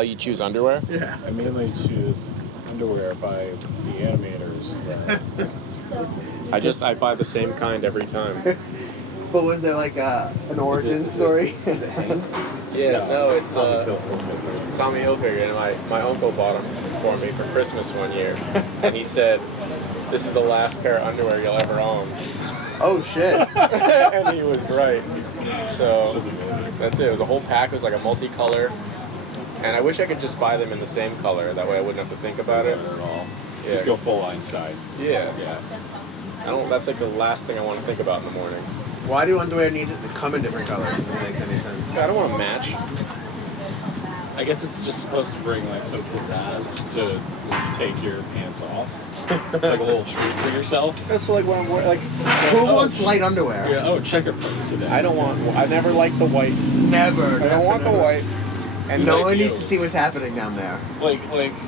how you choose underwear? Yeah. I mainly choose underwear by the animators. I buy the same kind every time. But was there like an origin story? Is it Hank's? Yeah, no, it's Tommy Hilfiger. Tommy Hilfiger, and my uncle bought them for me for Christmas one year, and he said, "This is the last pair of underwear you'll ever own." Oh shit. And he was right. So that's it. It was a whole pack. It was like a multicolor, and I wish I could just buy them in the same color. That way I wouldn't have to think about it. Not at all. Yeah. Just go full Einstein. Yeah. Yeah. That's like the last thing I want to think about in the morning. Why do underwear need to come in different colors? Doesn't make any sense. I don't want to match. I guess it's just supposed to bring like some pizzazz to when you take your pants off. It's like a little treat for yourself. That's like when I'm wearing, like, Who wants light underwear? Yeah, oh, checker prints today. I never liked the white. Never. I don't want the white. And no one needs to see what's happening down there. Like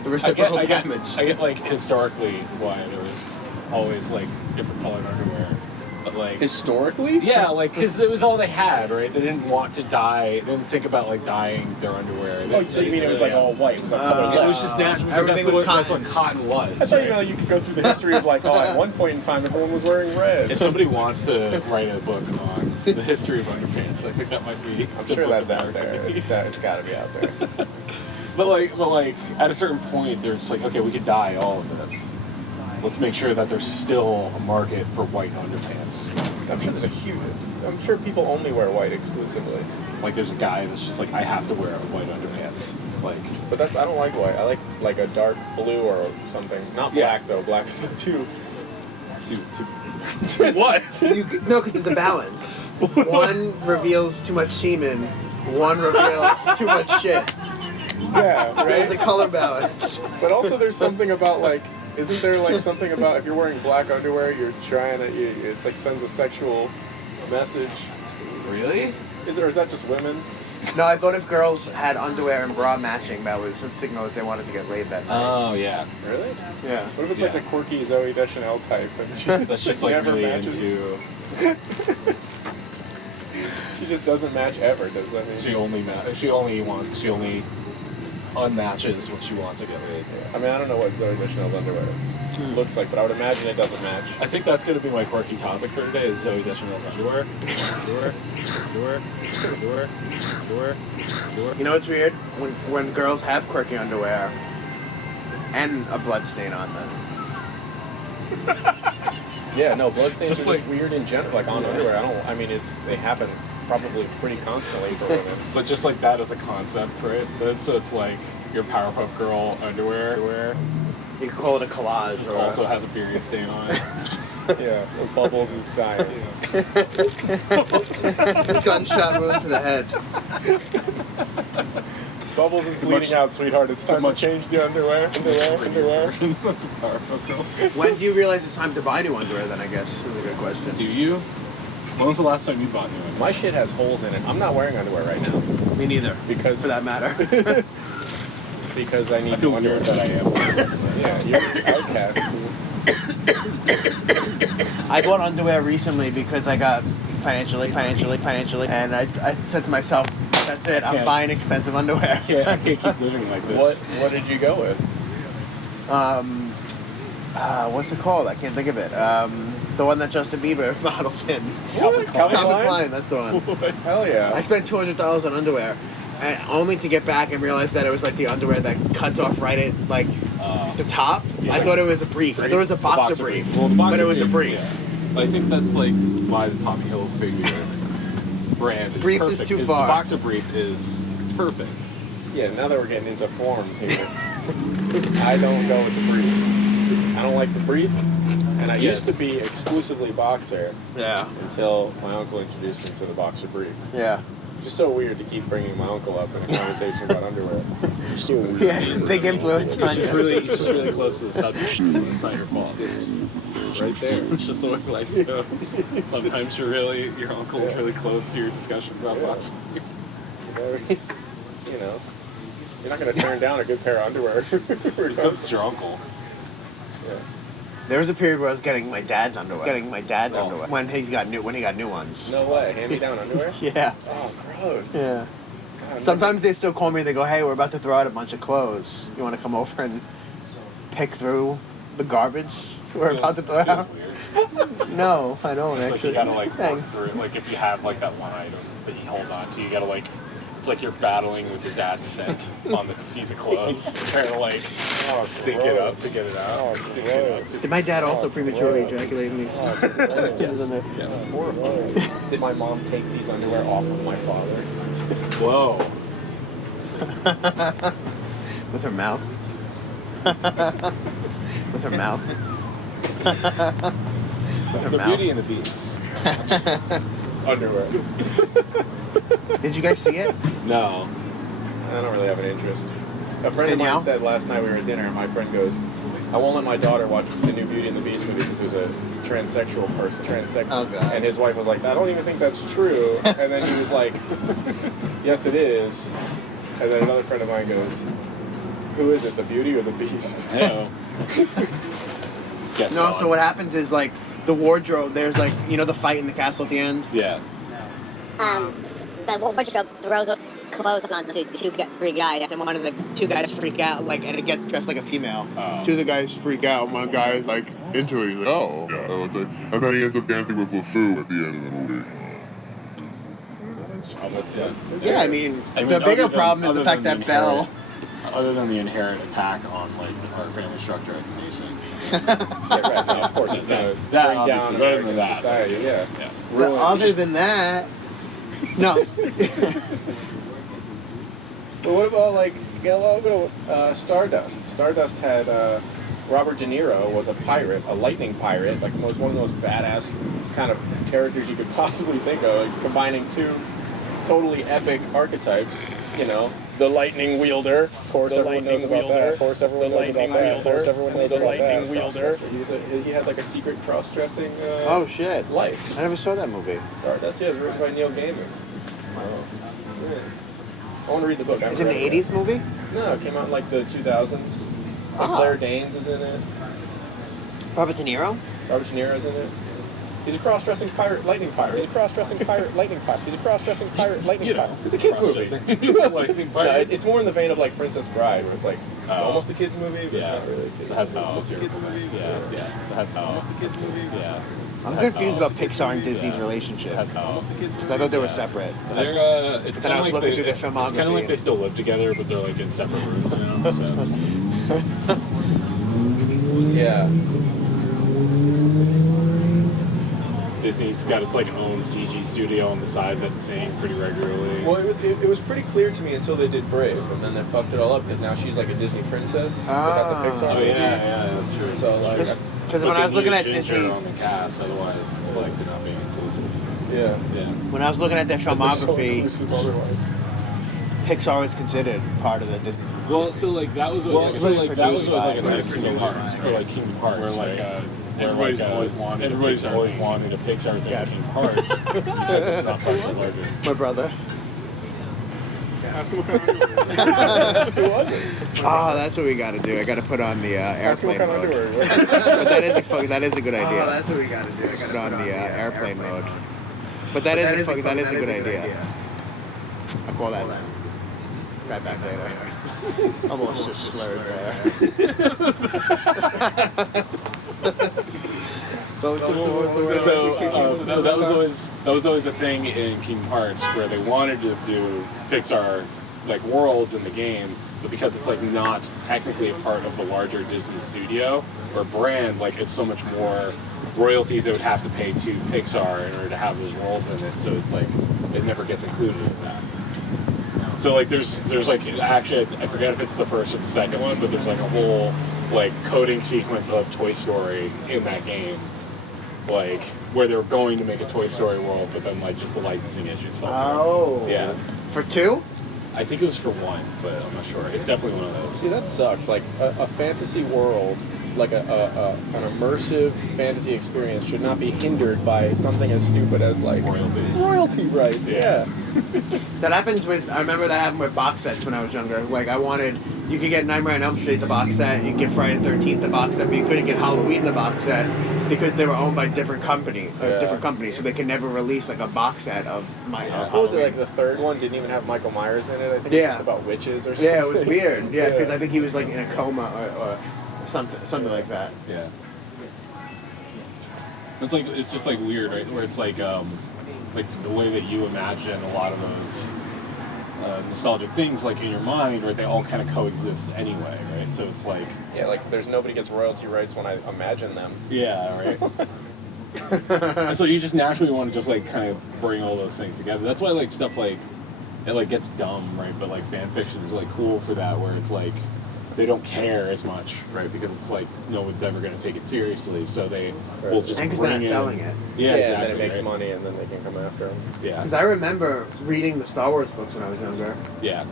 The reciprocal I damage. get like historically why there was always like different colored underwear, but like Historically? yeah, like because it was all they had, right? They didn't want to dye. They didn't think about like dyeing their underwear. Oh, so you mean it was like all white? It was like colorless? Yeah, it was just natural. Because everything was that's what cotton was. I thought right? you could go through the history of like, at one point in time, everyone was wearing red. If somebody wants to write a book on the history of underpants, I think that might be. I'm sure that's out there. It's got to be out there. But like, at a certain point, they're just like, okay, we could dye all of this. Let's make sure that there's still a market for white underpants. I'm sure there's a huge. I'm sure people only wear white exclusively. Like, there's a guy that's just like, I have to wear white underpants. Like, But I don't like white. I like a dark blue or something. Not black though. Black is too. What? No, because there's a balance. One reveals too much semen. One reveals too much shit. Yeah, There's a right. color balance. But also, there's something about like. Isn't there like something about if you're wearing black underwear, you're trying to? It's like sends a sexual message. really? Or is that just women? No, I thought if girls had underwear and bra matching, that was a signal that they wanted to get laid that night. Oh yeah. Really? Yeah. What if it's like Yeah. the quirky Zooey Deschanel type? And she That's just like never really matches? into. She just doesn't match ever. Does that mean? She only unmatches when she wants to get laid. I mean, I don't know what Zooey Deschanel's underwear looks like, but I would imagine it doesn't match. I think that's going to be my quirky topic for today is Zooey Deschanel's underwear. Underwear. You know what's weird? When girls have quirky underwear and a blood stain on them. Yeah, no, bloodstains Just are just like- weird in general. Like on underwear, they happen probably pretty constantly for women. But just like that as a concept, right? So it's like your Powerpuff Girl underwear You could call it a collage. just Or also has a period stain on it. Yeah, or Bubbles is dying. a gunshot wound to the head. Bubbles is Too bleeding much- out, sweetheart. It's time to much- change the underwear. Underwear. Powerpuff Girl. When do you realize it's time to buy new underwear then, I guess, is a good question. Do you? When was the last time you bought new underwear? My shit has holes in it. I'm not wearing underwear right now Me neither, because for that matter. because I need I feel new weird underwear. that I am. Yeah, you're an outcast. I bought underwear recently because I got financially, and I said to myself, that's it, I'm can't- buying expensive underwear. I can't keep living like this. What did you go with? What's it called? I can't think of it. The one that Justin Bieber models in. Calvin Calvin Klein? Klein, that's the one. Hell yeah. I spent $200 on underwear, and only to get back and realize that it was like the underwear that cuts off right at like the top. Yeah. I thought it was a brief. I thought it was a boxer brief. Well, the boxer but it was a brief. Yeah. I think that's like why the Tommy Hilfiger brand is Brief is perfect. too The far. boxer brief is perfect. Yeah, now that we're getting into form here, I don't go with the brief. I don't like the brief, and I used to be exclusively boxer Yeah. until my uncle introduced me to the boxer brief. Yeah. It's just so weird to keep bringing my uncle up in a conversation about underwear. Yeah. Big influence on It's you. just really close to the subject. It's not your fault. Right there. It's just the way life goes. Sometimes your uncle's really close to your discussions about Yeah. boxer. You know, you're not going to turn down a good pair of underwear. Just because it's your uncle. Yeah. There was a period where I was getting my dad's underwear. Oh. Underwear when he got new ones. No way. Hand-me-down underwear? Yeah. Oh, gross. Yeah. Sometimes they still call me and they go, "Hey, we're about to throw out a bunch of clothes. You want to come over and pick through the garbage we're about to throw out?" Weird. No, I don't It's like actually. you gotta like work Thanks. through it. Like if you have like that one item that you hold on to, you gotta like. It's like you're battling with your dad's scent on the piece of clothes, trying to like stink it up to get it out. Stink it up. Did my dad also prematurely ejaculate in these? Yes. in there? Yes. It's horrifying. Did my mom take these underwear off of my father? Whoa. With her mouth. With her mouth. With her So mouth. Beauty and the Beast. Underwear. Did you guys see it? No. I don't really have an interest. A friend of Danielle? mine said last night we were at dinner, and my friend goes, "I won't let my daughter watch the new Beauty and the Beast movie because there's a transsexual person." Oh, God. And his wife was like, "I don't even think that's true." And then he was like, "Yes, it is." And then another friend of mine goes, "Who is it, the Beauty or the Beast?" Hey-o. Let's guess No, on. so what happens is like the wardrobe, there's like, you know, the fight in the castle at the end? Yeah. The wardrobe throws those clothes on to three guys, and one of the Two guys freak out, like, and it gets dressed like a female. Oh. Two of the guys freak out. One guy is like into it. He's like, oh. Yeah, that was it. And then he ends up dancing with LeFou at the end of the movie. Yeah, I mean, I mean, the bigger other than- problem is other the fact than that the Belle. Other than the inherent attack on like our family structure as a nation. Yeah, right. No, of course, it's going to That bring down obviously, better than American that. society. Yeah. Yeah. But Ruin- other than that, no. But what about like Stardust? Stardust had Robert De Niro was a pirate, a lightning pirate, like was one of those badass kind of characters you could possibly think of, like, combining two totally epic archetypes. You know, the lightning wielder. Of course, everyone knows about that. Of course, everyone knows about that. Of course, everyone knows about that. Wielder. He had like a secret cross-dressing Oh shit! life. I never saw that movie. Stardust, yeah, it was written by Neil Gaiman. Yeah. I want to read the book. I Is it haven't an read it. '80s movie? No, it came out in like the 2000s. Ah. Claire Danes is in it. Robert De Niro. Robert De Niro's in it. He's a cross-dressing pirate, lightning pirate. He's a cross-dressing pirate, lightning pirate. He's a cross-dressing pirate, lightning pirate. It's a kids movie. Lightning No, pirate. it's more in the vein of like Princess Bride, where it's like it's Oh. almost a kids movie, but Yeah. it's not really a kids movie. That's It's just a kids movie. Yeah. That's almost a kids movie. Yeah. I'm That's confused how- about Pixar and Disney's yeah. relationship That's almost a kids because I thought they were separate. They're, it's Then I kind was of like looking through their it's kind of filmography. like they still live together, but they're like in separate rooms now. So. Yeah. Disney's got its like own CG studio on the side that's saying pretty regularly. Well, it was pretty clear to me until they did Brave, and then they fucked it all up because now she's like a Disney princess. But that's a Pixar Oh movie. yeah, that's true. So like, Because But when I they was looking need at Ginger Disney, on the cast, otherwise it's like they're not being inclusive. yeah. Yeah. when I was looking at their Because they're so filmography, inclusive otherwise. Pixar was considered part of the Disney. Well, so like that was Well, so like that was always like a produced thing for Kingdom Hearts, for like Kingdom Hearts, Where like right? everybody's always wanted everybody's a Pixar always thing. wanted a Pixar thing Yeah. in Kingdom Hearts because it's not part of the larger. My brother. Ask him what kind of underwear. Who was it? Oh, that's what we got to do. I got to put on the Ask him airplane what kind of mode. underwear. But that is a good idea. Oh, that's what we gotta do. I gotta Put on the airplane mode. But that is a good idea. I'll call that right back later. Almost just slurred there. So that was always a thing in Kingdom Hearts where they wanted to do Pixar like worlds in the game, but because it's like not technically a part of the larger Disney studio or brand, like it's so much more royalties they would have to pay to Pixar in order to have those worlds in it. So it's like it never gets included in that. So like there's like actually I forget if it's the first or the second one, but there's like a whole like coding sequence of Toy Story in that game. Like where they were going to make a Toy Story world, but then like just the licensing issues. Oh. Yeah, For two? I think it was for one, but I'm not sure. It's definitely one of those. See, that sucks. Like a fantasy world, like an immersive fantasy experience should not be hindered by something as stupid as like Royalties. royalty rights. Yeah. Yeah. That happens with, I remember that happened with box sets when I was younger. Like I wanted, you could get Nightmare on Elm Street the box set, you could get Friday the 13th the box set, but you couldn't get Halloween the box set because they were owned by different companies, so they could never release like a box set of What was it, like the third one didn't even have Michael Myers in it? I think Yeah. it's just about witches or something. Yeah, it was weird. Yeah, because I think he was like in a coma or something like that. Yeah. It's just like weird, right? Where it's like the way that you imagine a lot of those nostalgic things, like in your mind, right? They all kind of coexist anyway, right? So it's like Yeah, like there's nobody gets royalty rights when I imagine them. yeah, right. And so you just naturally want to just like kind of bring all those things together. That's why like stuff like it like gets dumb, right? But like fan fiction is like cool for that, where it's like they don't care as much, right? Because it's like no one's ever going to take it seriously, so they will just And because bring they're not in. selling it. Yeah, and exactly. then it makes right? money, and then they can come after them. Yeah, Because I remember reading the Star Wars books when I was younger yeah,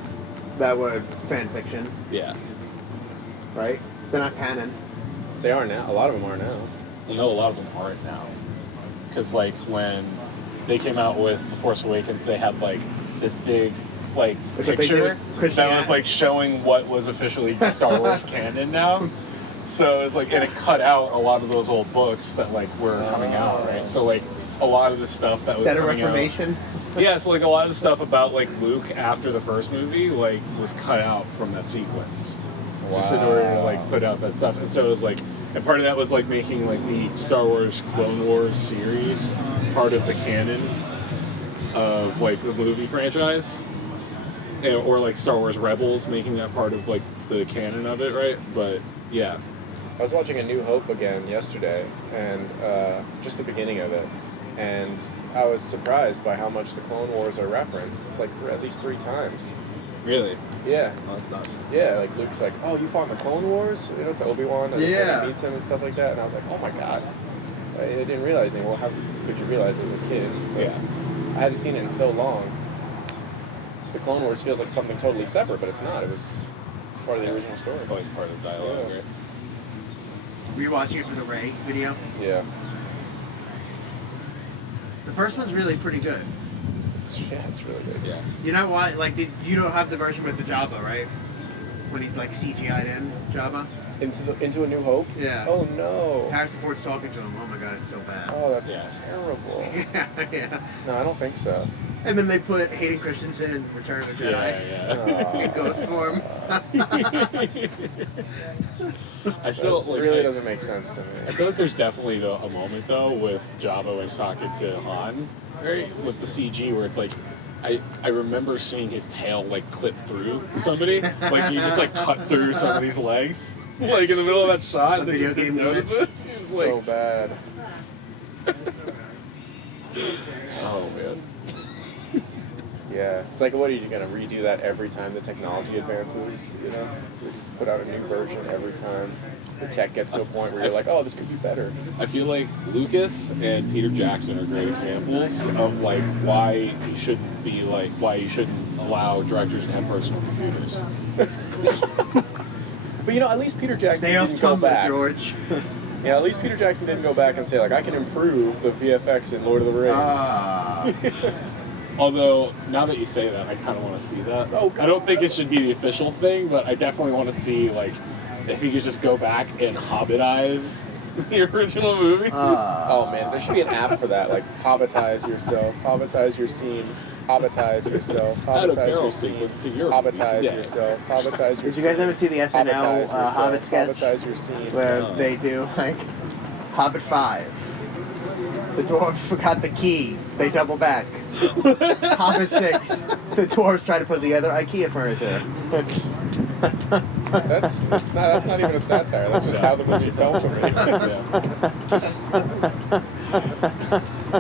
that were fan fiction, yeah. right? They're not canon. They are now. A lot of them are now. I know a lot of them aren't now, because like when they came out with The Force Awakens, they had like this big like Like a big picture Christian that was like showing what was officially Star Wars canon now. So it's like, and it cut out a lot of those old books that like were coming out, right? So like a lot of the stuff that was That a coming Reformation. out, yeah. So like a lot of the stuff about like Luke after the first movie like was cut out from that sequence, just in order to like put out that stuff. And so it was like, and part of that was like making like the Star Wars Clone Wars series part of the canon of like the movie franchise. Or like Star Wars Rebels, making that part of like the canon of it, right? But yeah, I was watching A New Hope again yesterday, and just the beginning of it, and I was surprised by how much the Clone Wars are referenced. It's like at least 3 times. really, Yeah, oh, that's nuts. yeah. Like Luke's like, "Oh, you fought in the Clone Wars?" You know, to Obi-Wan, and Yeah. he meets him and stuff like that. And I was like, "Oh my god!" I didn't realize it. Well, how could you realize as a kid? But Yeah. I hadn't seen it in so long. The Clone Wars feels like something totally separate, but it's not. It was part of the original story. Always part of the dialogue, Yeah. right? Were you watching it for the Rey video? Yeah. The first one's really pretty good. It's really good. Yeah. You know why? Like, you don't have the version with the Jabba, right? When he's like CGI'd in Jabba. Into A New Hope? Yeah. Oh no. Harrison Ford's talking to him. Oh my god, it's so bad. Oh, that's Yeah. terrible. Yeah, yeah. No, I don't think so. And then they put Hayden Christensen in Return of the Jedi. Yeah, In ghost form. I still It like. really doesn't make sense to I me. feel like there's definitely though a moment though with Jabba when he's talking to Han, right? With the CG where it's like, I remember seeing his tail like clip through somebody, like he just like cut through somebody's legs, like in the middle of that shot, and then video you didn't game notice glitch. it. He's So like, bad. oh man. Yeah. It's like, what are you gonna redo that every time the technology advances? You know, you just put out a new version every time the tech gets to a point where you're like, oh, this could be better. I feel like Lucas and Peter Jackson are great examples of like why you shouldn't allow directors to have personal computers. But you know, at least Peter Jackson Stay off didn't go Tumblr, back. George. Yeah, at least Peter Jackson didn't go back and say like, I can improve the VFX in Lord of the Rings. Ah. Although, now that you say that, I kind of want to see that. Oh, I don't think it should be the official thing, but I definitely want to see, like, if you could just go back and Hobbitize the original movie. Oh man, there should be an app for that, like hobbitize yourself, hobbitize your scene, hobbitize yourself, Add a hobbitize barrel your scene, sequence to your hobbitize movie. Yeah. yourself, hobbitize your Did you guys ever see the SNL hobbitize yourself, Hobbit sketch? hobbitize your scene. Where No. they do like Hobbit 5. The dwarves forgot the key. They double back. Hobbit 6. The dwarves try to put together IKEA furniture. That's not even a satire. That's just how the movie felt to me.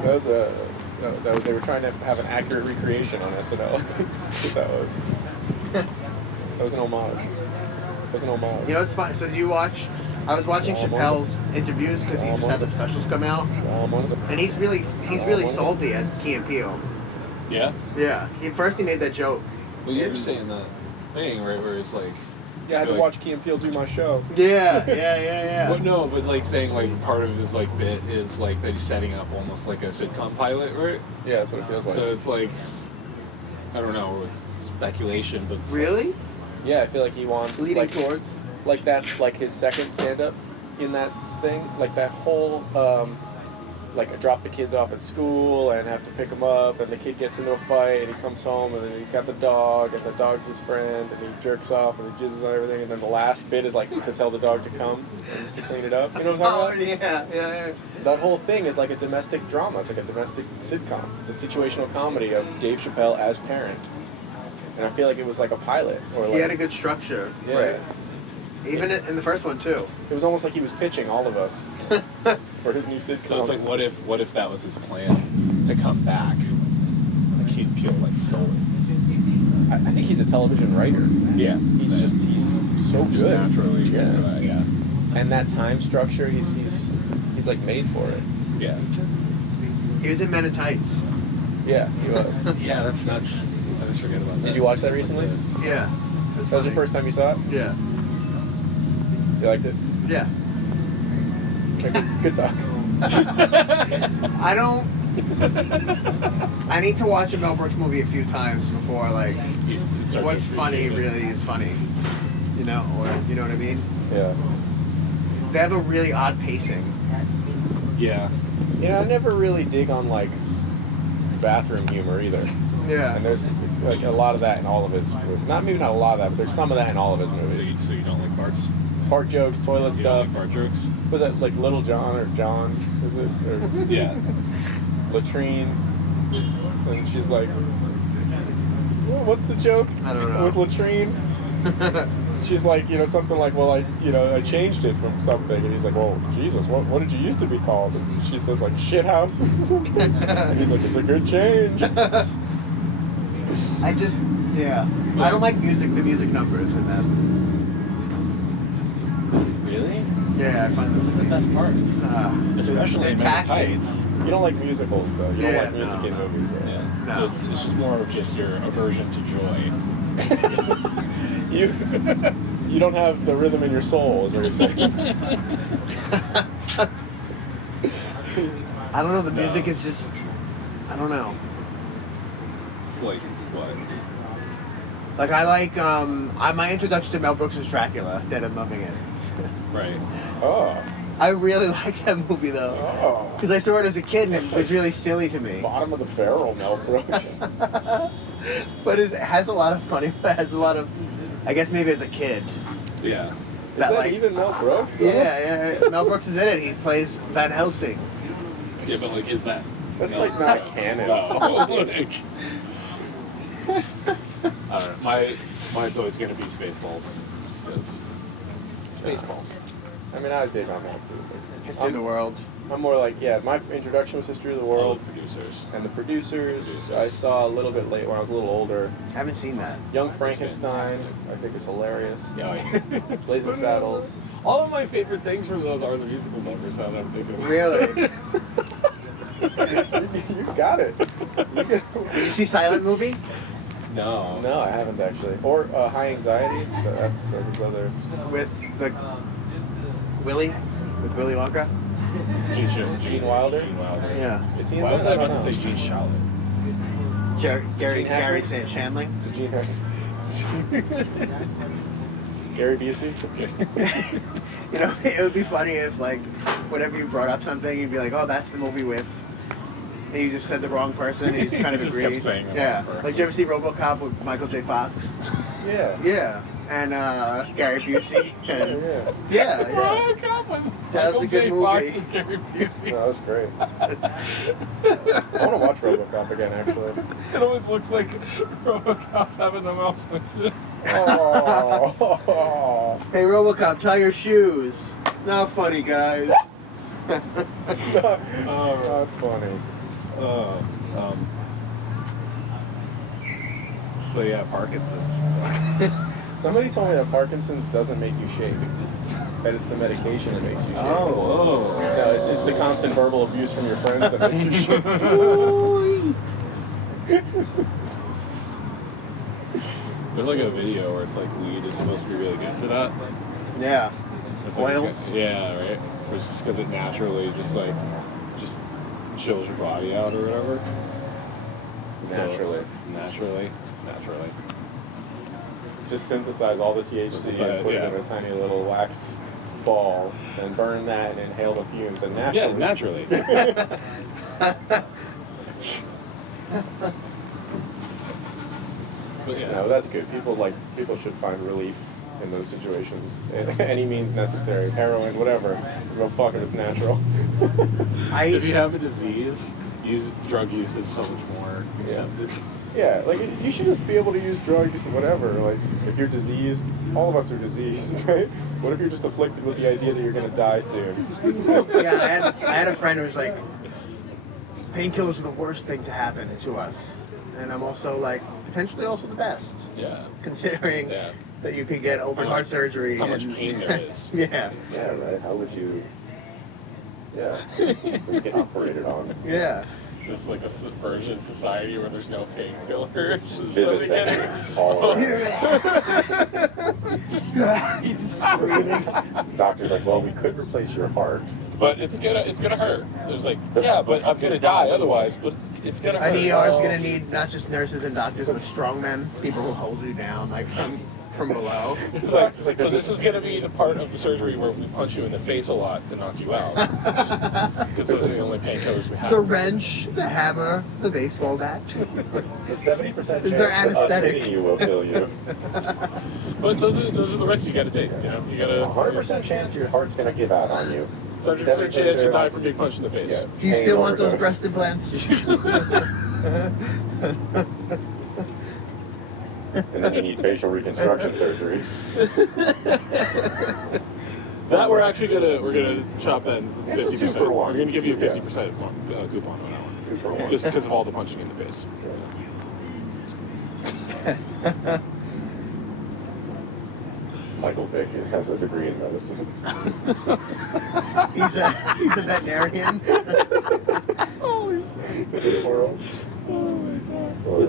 They were trying to have an accurate recreation on SNL. That's what that was. That was an homage. It was an homage. You know what's funny? So do you watch? I was watching Chappelle's interviews because he just had the specials come out, and he's really salty at Key and Peele. Yeah? Yeah. First he made that joke. Well, you were saying that thing, right, where it's like... Yeah, I had to watch Key and Peele do my show. Yeah. But no, but like saying like part of his like bit is like that he's setting up almost like a sitcom pilot, right? Yeah, that's what it feels like. So it's like, I don't know, with speculation, but it's Really? Yeah, I feel like he wants Leading towards. like that, like his second stand-up in that thing, like that whole like I drop the kids off at school and have to pick them up, and the kid gets into a fight, and he comes home, and then he's got the dog, and the dog's his friend, and he jerks off, and he jizzes on everything, and then the last bit is like to tell the dog to come and to clean it up. You know what I'm talking about? Yeah. That whole thing is like a domestic drama. It's like a domestic sitcom. It's a situational comedy of Dave Chappelle as parent. And I feel like it was like a pilot, or like He had a good structure. yeah. Right. Even in the first one too. It was almost like he was pitching all of us for his new sitcom. So it's like, what if that was his plan to come back? Like he'd feel like stole it. I think he's a television writer. Yeah. He's so just good. naturally good Yeah. for that. Yeah. And that time structure, he's like made for it. Yeah. He was in Men in Tights. Yeah, he was. Yeah, that's nuts. I always forget about that. Did you watch that recently? Yeah. That was your first time you saw it? Yeah. You liked it? Yeah. Okay, good talk. I don't. I need to watch a Mel Brooks movie a few times before like You start what's to funny appreciate it. really is funny. You know, or you know what I mean? Yeah. They have a really odd pacing. Yeah. You know, I never really dig on like bathroom humor either. Yeah. And there's like a lot of that in all of his movies. Not maybe not a lot of that, but there's some of that in all of his So movies. you don't like farts? Fart jokes, toilet You don't stuff. like fart jokes? Was that like Little John or John? Is it or Yeah. latrine? And she's like, "What's the joke?" I don't know. With latrine. She's like, something like, well, I changed it from something, and he's like, well, Jesus, what did you used to be called? And she says like shit house, and he's like, it's a good change. I just I don't like the music numbers in them. Really? Yeah, I find Those are the those best parts. Especially they're in Men in taxing. Tights. You don't like musicals though. You don't Yeah, like music no. in movies though. Yeah. No. So it's just more of just your aversion to joy. You don't have the rhythm in your soul, is what you're saying. I don't know. The No. music is just. I don't know. It's like what? Like I like my introduction to Mel Brooks was Dracula. Dead and Loving It. Right. Oh. I really liked that movie though, Oh. because I saw it as a kid and it That's was like- really silly to me. Bottom of the barrel, Mel Brooks. But it has a lot of funny. It has a lot of. I guess maybe as a kid. Yeah. Is That, that like- even Mel Brooks? Yeah. Mel Brooks is in it. He plays Van Helsing. Yeah, but like, is that? That's no, like not no, canon. No. Like, I don't know. Mine's always gonna be Spaceballs. Just 'cause Spaceballs. I mean, I dig on that too. History of the World. I'm more like, my introduction was History of the All World the producers. and the producers. I saw a little bit late when I was a little older. I haven't seen that. Young Frankenstein, fantastic. I think is hilarious. Yeah. Blazing Saddles. All of my favorite things from those are the musical numbers. Now that I'm thinking about it. Really? You got it. Did you see Silent Movie? No. No, I haven't actually. Or High Anxiety. So that's his other. With the Willy? With Willy Wonka? Gene Wilder? Gene Wilder. Yeah. Is he in Why that? was I about to don't say know. Gene Shalit? Gary Gene Hackman? Shandling? Is it Gene Gary Busey? You know, it would be funny if, like, whenever you brought up something, you'd be like, oh, that's the movie with. And you just said the wrong person, and you just kind of You just agreed. kept saying it Yeah. over. Like, did you ever see RoboCop with Michael J. Fox? Yeah. Yeah. And Gary Busey. And, Yeah. yeah. RoboCop with That was Michael a good J. movie. Fox and Gary Busey. No, that was great. I want to watch RoboCop again, actually. It always looks like RoboCop's having a malfunction. Oh. Hey, RoboCop, tie your shoes. Not funny, guys. Not funny. So yeah, Parkinson's. Somebody told me that Parkinson's doesn't make you shake. That it's the medication that makes you shake. Oh. No, it's the constant verbal abuse from your friends that makes you shake. There's like a video where it's like weed is supposed to be really good for that. Yeah. It's like, Oils? yeah, right. It's just because it naturally just chills your body out or whatever. Naturally. Naturally. just synthesize all the THC and put it in a tiny little wax ball and burn that and inhale the fumes and naturally. Yeah, naturally. But yeah. No, that's good. People should find relief in those situations. Any means necessary. Heroin, whatever. Go fuck it, it's natural. If you have a disease, drug use is so much more accepted. Yeah, like you should just be able to use drugs, whatever. Like if you're diseased, all of us are diseased, right? What if you're just afflicted with the idea that you're gonna die soon? Yeah, I had a friend who was like, painkillers are the worst thing to happen to us, and I'm also like potentially also the best. Yeah. Considering that you could get open heart surgery. How much pain there is. Yeah. Yeah, right. How would you? Yeah, you get operated on. Yeah. Just like a subversion society where there's no painkillers. Vivisections all around. You just screaming. Doctor's like, well, we could replace your heart. But it's gonna hurt. There's like, yeah, but I'm gonna die otherwise. But it's gonna hurt. An ER is gonna need not just nurses and doctors, but strongmen, people who hold you down, like from below. It's like, so this is gonna be the part of the surgery where we punch you in the face a lot to knock you out. Because those are the only painkillers we have. The wrench, the hammer, the baseball bat. It's a 70% chance Is there that us anesthetic? hitting you will kill you. But those are the risks you gotta take. You know, you gotta. 100% chance your heart's gonna give out on you. 70% chance you die from being punched in the face. Yeah. Do you Pain still want those overdose. breast implants? And then you need facial reconstruction surgery. That we're gonna chop that in It's a 50%. 2-for-1. We're gonna give you a Yeah. 50% coupon on that one. 2-for-1. Just because of all the punching in the face. Michael Vick has a degree in medicine. He's a veterinarian. This world. Or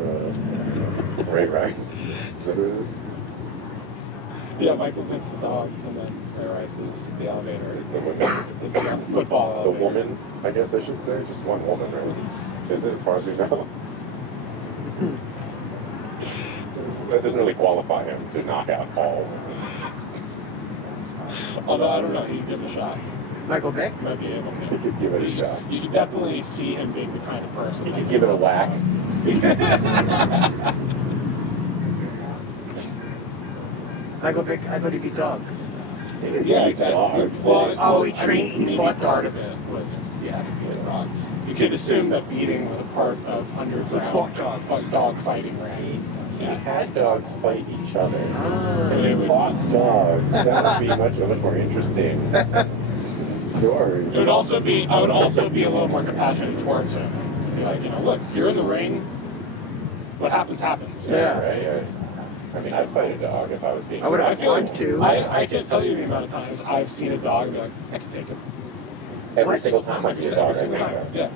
Ray Rice. Is that who it is? Yeah, Michael Vick's the dogs, and then Ray Rice is the elevator. Is the woman. It's the football The elevator. woman, I guess I should say. Just one woman, right? Is it, as far as we know? That doesn't really qualify him to knock out all women. Although I don't know, he could give it a shot. Michael Vick? Might be able to. He could give it a shot. You could definitely see him being the kind of person. He that could give it a whack. Michael Vick, I thought he beat dogs. Yeah, exactly. Dogs. Oh, he trained- he maybe fought part of dogs. it was with dogs. You could assume that beating was a part of He underground fought dogs. dog fighting ring. He Yeah. had dogs fight each other. Ah. If he fought dogs, that would be a much more interesting story. It would also be. I would also be a little more compassionate towards him. Be like, look, you're in the ring. What happens happens. Yeah. Right? I mean, I'd fight a dog if I was being. I would I have feel fun like too. I can't tell you the amount of times I've seen a dog and be like, I could take him. Every single time I see a dog, I think that. Yeah.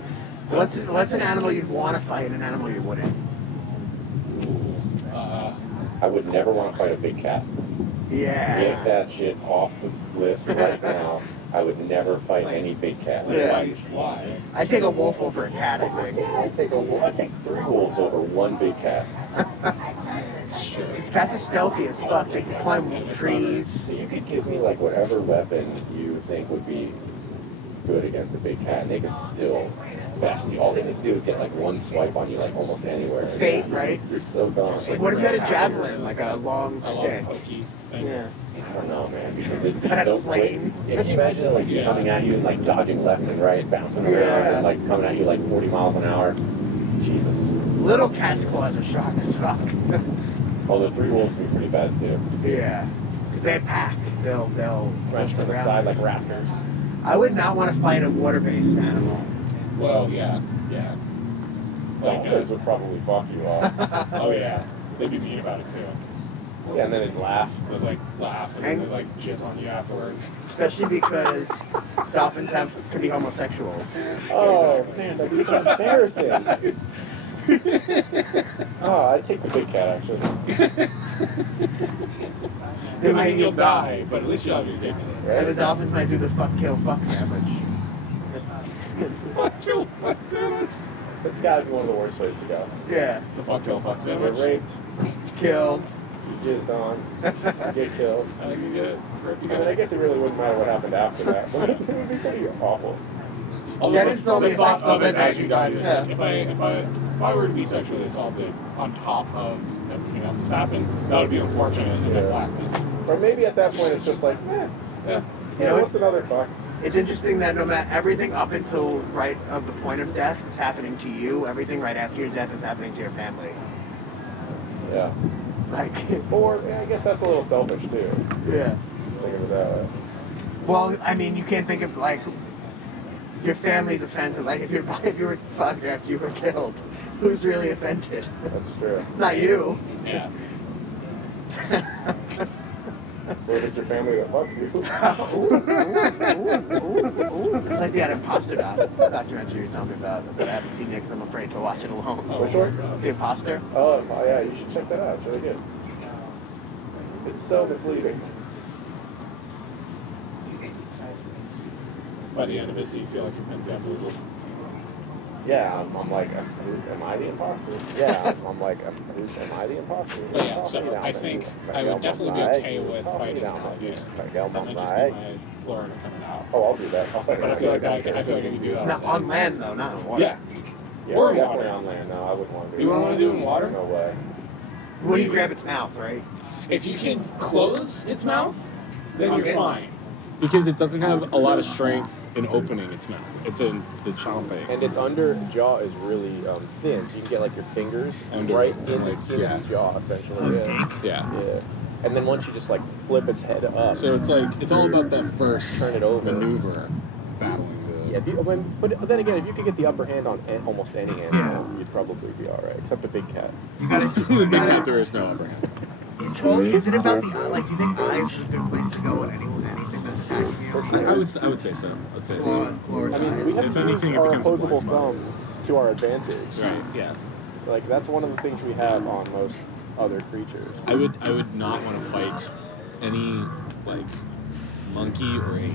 What's an animal you'd want to fight and an animal you wouldn't? I would never want to fight a big cat. Get Yeah. that shit off the list right now. I would never fight any big cat. Yeah. Why? I'd take a wolf over a cat, I think. I'd take 3 wolves over 1 big cat. These cats are stealthy as fuck. They can climb trees. So you could give me like whatever weapon you think would be good against a big cat, and they could still best you. All they need to do is get like 1 swipe on you, like almost anywhere. Fate, right? You're so gone. What if you had a javelin, like a long I love stick? pokey thing. Yeah. I don't know, man, because it'd be Had so quick. flame. Yeah, can you imagine like Yeah. coming at you and like dodging left and right, bouncing around, Yeah. and like coming at you like 40 miles an hour? Jesus. Little cat's claws are sharp as fuck. Although 3 wolves would be pretty bad too. Yeah. Because they pack. They'll Rush from the around. side like raptors. I would not want to fight a water-based animal. Well, yeah. Dolphins would probably fuck you up. Oh yeah. They'd be mean about it too. Yeah, and then they'd laugh. They'd like laugh and then they'd like jizz on you afterwards. Especially because dolphins can be homosexuals. Oh man, that'd be so embarrassing. Oh, I'd take the big cat actually. Because I mean, you'll die, but at least you'll have your dignity. And the dolphins might do the fuck, kill, fuck sandwich. Fuck kill fuck sandwich. That's gotta be one of the worst ways to go. Yeah. The fuck kill fuck Get sandwich. raped, Killed. you jizzed on, you get killed. I think you get pretty I mean, good. I guess it really wouldn't matter what happened after that, but it would be pretty awful. That is the only the thought effects of of it it. as you died is Yeah. like, if I were to be sexually assaulted on top of everything else that's happened, that would be unfortunate and then blackness. Or maybe at that point it's just like, Yeah. You know, what's another fuck? It's interesting that no matter everything up until right of the point of death is happening to you, everything right after your death is happening to your family. Yeah. Like, Or, yeah, I guess that's a little selfish too. yeah. Think of it that way. Well, I mean, you can't think of like your family's offended. Like if you were fucked after you were killed, who's really offended? That's true. Not you. Yeah. Or if it's your family that fucks you. It's like that imposter documentary you're talking about that I haven't seen yet because I'm afraid to watch it alone. Which one? The Imposter. Oh, yeah, you should check that out. It's really good. It's so misleading. By the end of it, do you feel like you've been bamboozled? Yeah, I'm like, am I the imposter? Yeah, I'm like, am I the imposter? But yeah, so I think I would definitely be okay with fighting it out here. That might just be my Florida coming out. Oh, I'll do that. But I feel like I feel like I could do that. Not on land though, not on water. Yeah. Yeah, Or in definitely water. on land. No, I wouldn't want to do You wouldn't want to do it in water? No way. When you grab its mouth, right? If you can close its mouth, then Okay. you're fine. Because it doesn't have a lot of strength in opening its mouth. It's in the chomping. And its under jaw is really thin, so you can get like your fingers Under right it, in, like, in yeah. its jaw, essentially. Yeah. Yeah. Yeah. And then once you just like flip its head up, So it's like it's all about that first Turn it over. maneuver, battling the. yeah. If you, but then again, if you could get the upper hand on almost any animal, you'd probably be all right, except a big cat. You gotta. The big cat there is no upper hand. Is it about the eye? Like, do you think eyes is a good place to go in anything that's attacking you? I would say so. I'd say so. Floor I mean, we have If to anything, use it our becomes a opposable blind spot. thumbs to our advantage. Right. Yeah. Like that's one of the things we have on most other creatures. I would not want to fight any like monkey or ape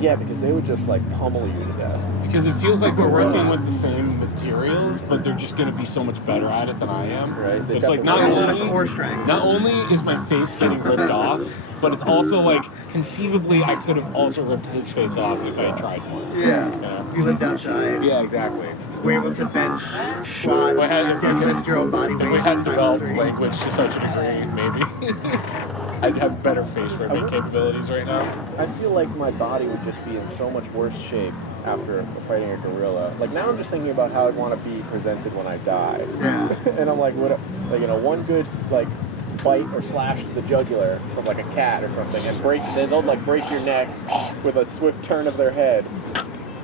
Yeah, because they would just like pummel you to death. because it feels like we're working with the same materials, but they're just going to be so much better at it than I am. Right, they've It's got like the not core only strength. not only is my face getting ripped off, but it's also like conceivably I could have also ripped his face off if I had tried more. Yeah. Yeah. If you lived outside, Yeah, exactly. we're able to fence, squat, If I had lift your own body weight. if we had developed language to such a degree, maybe I'd have better face ripping capabilities right now. I feel like my body would just be in so much worse shape after fighting a gorilla. Like now I'm just thinking about how I'd want to be presented when I die. Yeah. And I'm like, one good like bite or slash to the jugular from like a cat or something, and they'll like break your neck with a swift turn of their head.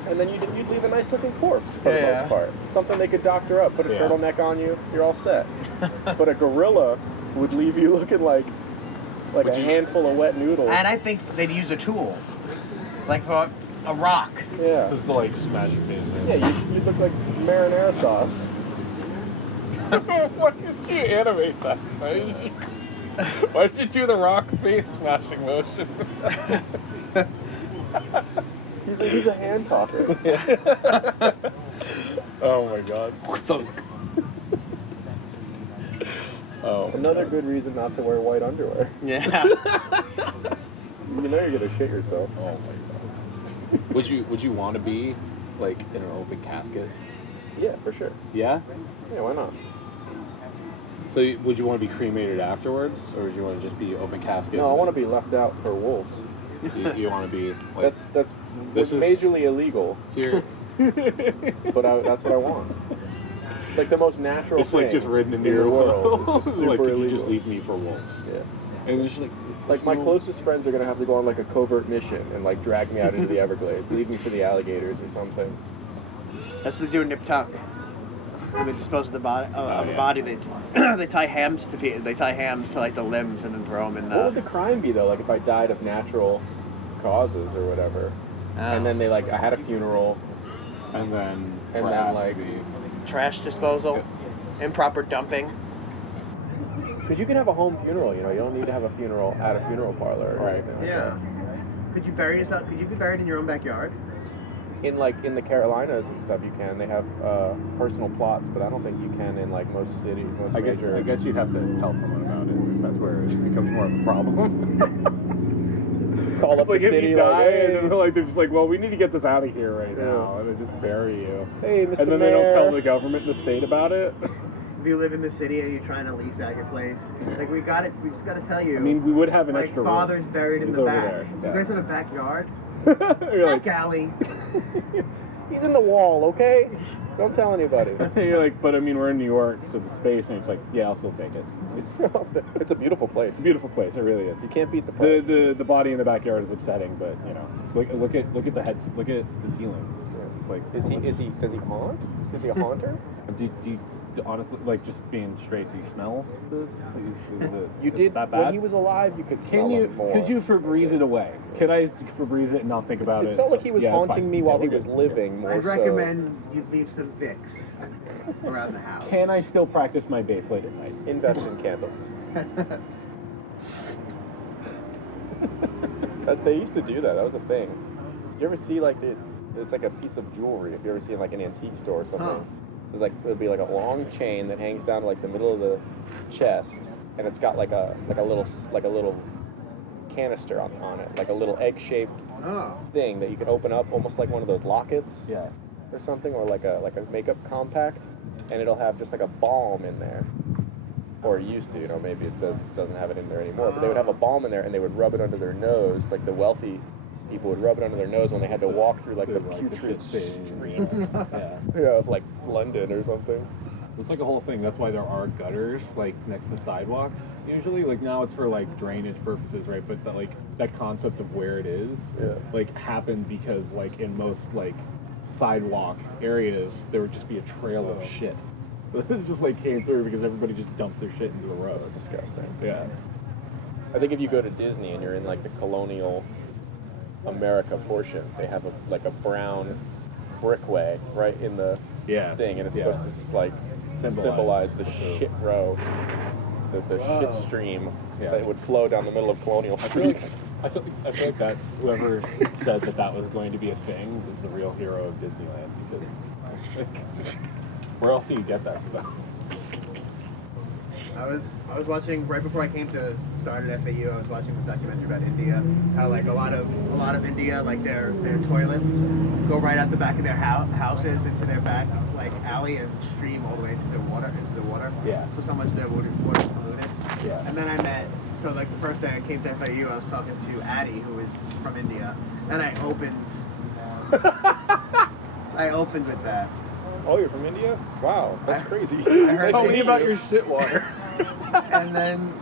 And then you'd leave a nice looking corpse for the Yeah. most part. Something they could doctor up, put a Yeah. turtleneck on you, you're all set. But a gorilla would leave you looking like Would a you- handful of wet noodles. And I think they'd use a tool, like for a rock. Yeah. Just to like smash your face in. Yeah, you look like marinara sauce. Why did you animate that? Why did you do the rock face smashing motion? He's a hand talker. Oh my god. Oh. Another good reason not to wear white underwear. Yeah. You know you're gonna shit yourself. Oh my god. Would you want to be like in an open casket? Yeah, for sure. Yeah. Yeah, why not? So would you want to be cremated afterwards, or would you want to just be open casket? No, I want to be left out for wolves. You want to be like That's This is- majorly illegal, here. but that's what I want. Like the most natural It's like thing just written into in your the world. will. It's just Like, super could you illegal. just leave me for wolves? Yeah. And it's just Like my closest friends are gonna have to go on like a covert mission and like drag me out into the Everglades, leave me for the alligators or something. That's what they do in Nip Tuck. When they dispose of the body of a yeah. body, they they tie hams to like the limbs and then throw them in What would the. the crime be though? Like if I died of natural causes or whatever, and then I had a funeral. and then And then, perhaps like- maybe Trash disposal, improper dumping. Because you can have a home funeral, you know. You don't need to have a funeral at a funeral parlor. Or Right. anything like Yeah. Could you bury yourself? Could you be buried in your own backyard? in the Carolinas and stuff, you can. They have personal plots, but I don't think you can in like most cities, most I major. guess you'd have to tell someone about it. That's where it becomes more of a problem. Call up like the if city, you die, like, and they're just like, well, we need to get this out of here right Yeah. now, and they just bury you. hey, Mr. And then they don't tell the government and the state about it. If you live in the city and you're trying to lease out your place, like we just gotta tell you. I mean, we would have an my extra father's buried in He's the over back. there, yeah. You guys have a backyard? room. You're Back like, alley. He's in the wall, okay? Don't tell anybody. you're like, but I mean, we're in New York, so the space, and it's like, yeah, I'll still take it. It's a beautiful place. It's a beautiful place. It really is. You can't beat the price. The body in the backyard is upsetting, but you know, look at the heads, look at the ceiling. It's like, Does he haunt? Is he a haunter? Do you honestly, like, just being straight, do you smell the You is did it that bad? when he was alive. You could smell him more. Could you Febreze it away? Could I Febreze it and not think about it? It felt like he was Yeah, it's haunting fine. me Yeah, while we're he good. was living. More I'd so. recommend you leave some Vicks around the house. Can I still practice my bass late at night? Invest in candles. They used to do that. That was a thing. You ever see like it's like a piece of jewelry. If you ever see in like an antique store or something, Huh. there's like it'll be like a long chain that hangs down to like the middle of the chest, and it's got like a little canister on it, like a little egg-shaped Oh. thing that you can open up, almost like one of those lockets Yeah. or something, or like a makeup compact, and it'll have just like a balm in there. Or it used to, you know, maybe it doesn't have it in there anymore. But they would have a balm in there, and they would rub it under their nose, like the wealthy people would rub it under their nose when they had to walk through like the putrid streets, Yeah. of like London or something. It's like a whole thing. That's why there are gutters like next to sidewalks usually. Like now it's for like drainage purposes, right? But that concept of where it is, Yeah. like happened because like in most like sidewalk areas there would just be a trail of shit. It just like came through because everybody just dumped their shit into the road. That's disgusting. Yeah. I think if you go to Disney and you're in like the colonial America portion, they have a brown brickway right in the Yeah. thing, and it's Yeah. supposed to like symbolize the shit row, the shit Oh. stream Yeah. that would flow down the middle of colonial streets. I feel like that whoever said that was going to be a thing is the real hero of Disneyland because like, where else do you get that stuff? I was watching right before I came to start at FAU. I was watching this documentary about India. How like a lot of India, like their toilets go right out the back of their houses into their back like alley and stream all the way into the water. Yeah. So much of their water is polluted. Yeah. And then I met. So like the first day I came to FAU, I was talking to Addie, who is from India, and I opened. I opened with that. Oh, you're from India? Wow, that's I- crazy. heard Nice Tell to me meet about you. your shit water. And then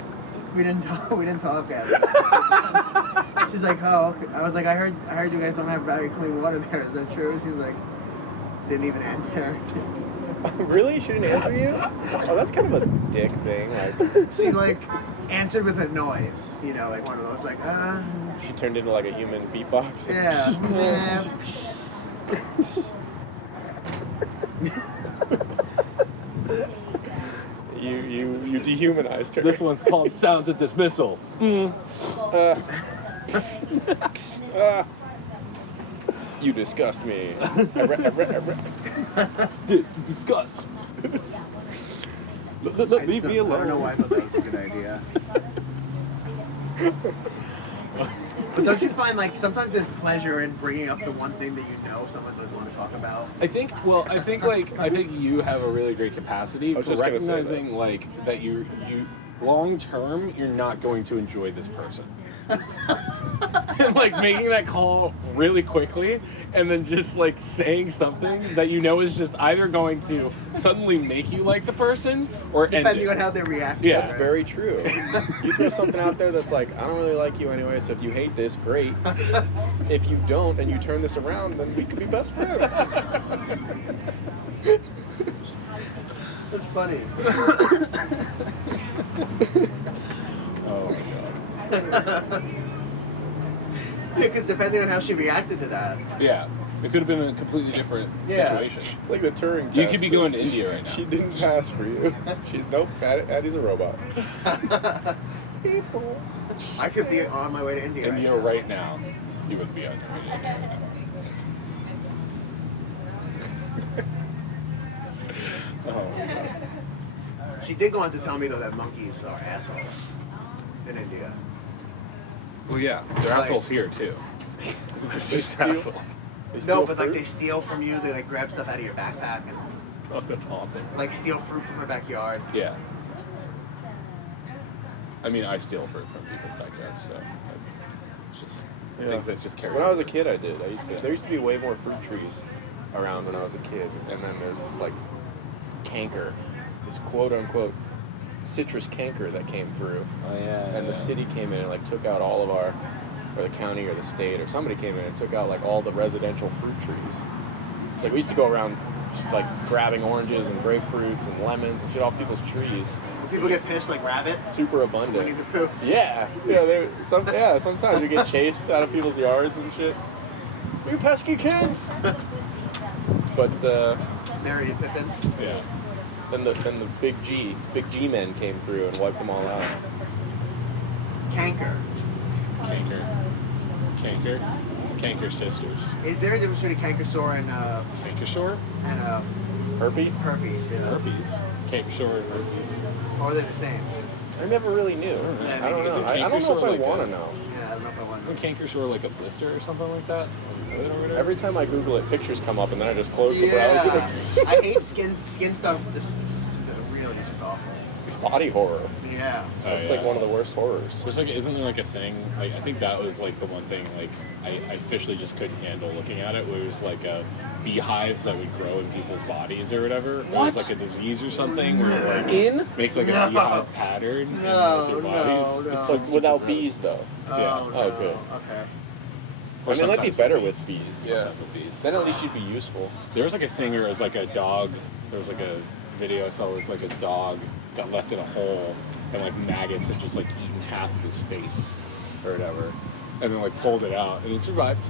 we didn't talk after that. She's like, oh, okay. I was like, I heard you guys don't have very clean water there. Is that true? She was like, didn't even answer. Really? She didn't answer you? Oh, that's kind of a dick thing. Like, She like answered with a noise, you know, like one of those like, she turned into like a human beatbox. yeah. You dehumanized her. This one's called Sounds of Dismissal. You disgust me. Disgust. Leave me I don't know alone. why I thought that was a good idea. But don't you find like sometimes there's pleasure in bringing up the one thing that you know someone doesn't want to talk about? I think you have a really great capacity I was for just gonna say recognizing like that you long term you're not going to enjoy this person. And like making that call really quickly and then just like saying something that you know is just either going to suddenly make you like the person or end Depending it. on how they react. Yeah. to That's it. very true. You throw something out there that's like, I don't really like you anyway, so if you hate this, great. If you don't and you turn this around, then we could be best friends. That's funny. Oh my god. Because depending on how she reacted to that. Yeah. It could have been a completely different Yeah. situation. Like the Turing test. You could be going to India right now. She didn't pass for you. She's nope. Addie's a robot. I could be on my way to India. India right now. You would be on your way to India right now. Oh, God. She did go on to tell me though that monkeys are assholes in India. Well, yeah, they're Like- assholes here too. They're just steal- assholes. They steal No, but like fruit? they steal from you. They like grab stuff out of your backpack and Oh, that's awesome. like steal fruit from her backyard. Yeah. I mean, I steal fruit from people's backyards, so it's just Yeah. things that just carry. When I was a over. kid, I did. There used to be way more fruit trees around when I was a kid, and then there's this like canker, this quote unquote citrus canker that came through, Oh yeah. and the city came in and like took out all of our, or the county or the state or somebody came in and took out like all the residential fruit trees. It's like we used to go around just like grabbing oranges and grapefruits and lemons and shit off people's trees. People get pissed like rabbit. Super Winnie abundant. the Pooh. Yeah, sometimes you get chased out of people's yards and shit. You pesky kids! But Mary and Pippin. Yeah. then the big G men came through and wiped them all out. Canker. Canker sisters. Is there a difference between a canker sore and Cankershore? Herpes? herpes? Yeah. Herpes. Cankershore and herpes. Or are they the same? I never really knew. Yeah, I don't isn't know. I don't know if canker I sore like want to a- know. Yeah, I don't know if I want Isn't to. Cankershore like a blister or something like that? Every time I Google it, pictures come up and then I just close the Yeah. browser. I hate skin stuff. Just really just awful. Body horror. Yeah. Oh, That's yeah. like one of the worst horrors. There's like, isn't there like a thing? Like, I think that was like the one thing like I officially just couldn't handle looking at it. Where it was like beehives that would grow in people's bodies or whatever. It What? was like a disease or something where it like In? makes like a No. beehive pattern in No, their no, bodies. no. It's, But super without gross. bees though. Yeah. Oh, Oh, no. good. Okay. Or I mean, it might be sometimes better bees. with bees. Yeah. Sometimes with bees. Then at least you'd be useful. There was like a thing where it was like a dog. There was like a video I saw where it's like a dog got left in a hole and like maggots had just like eaten half of his face or whatever, and then like pulled it out and it survived.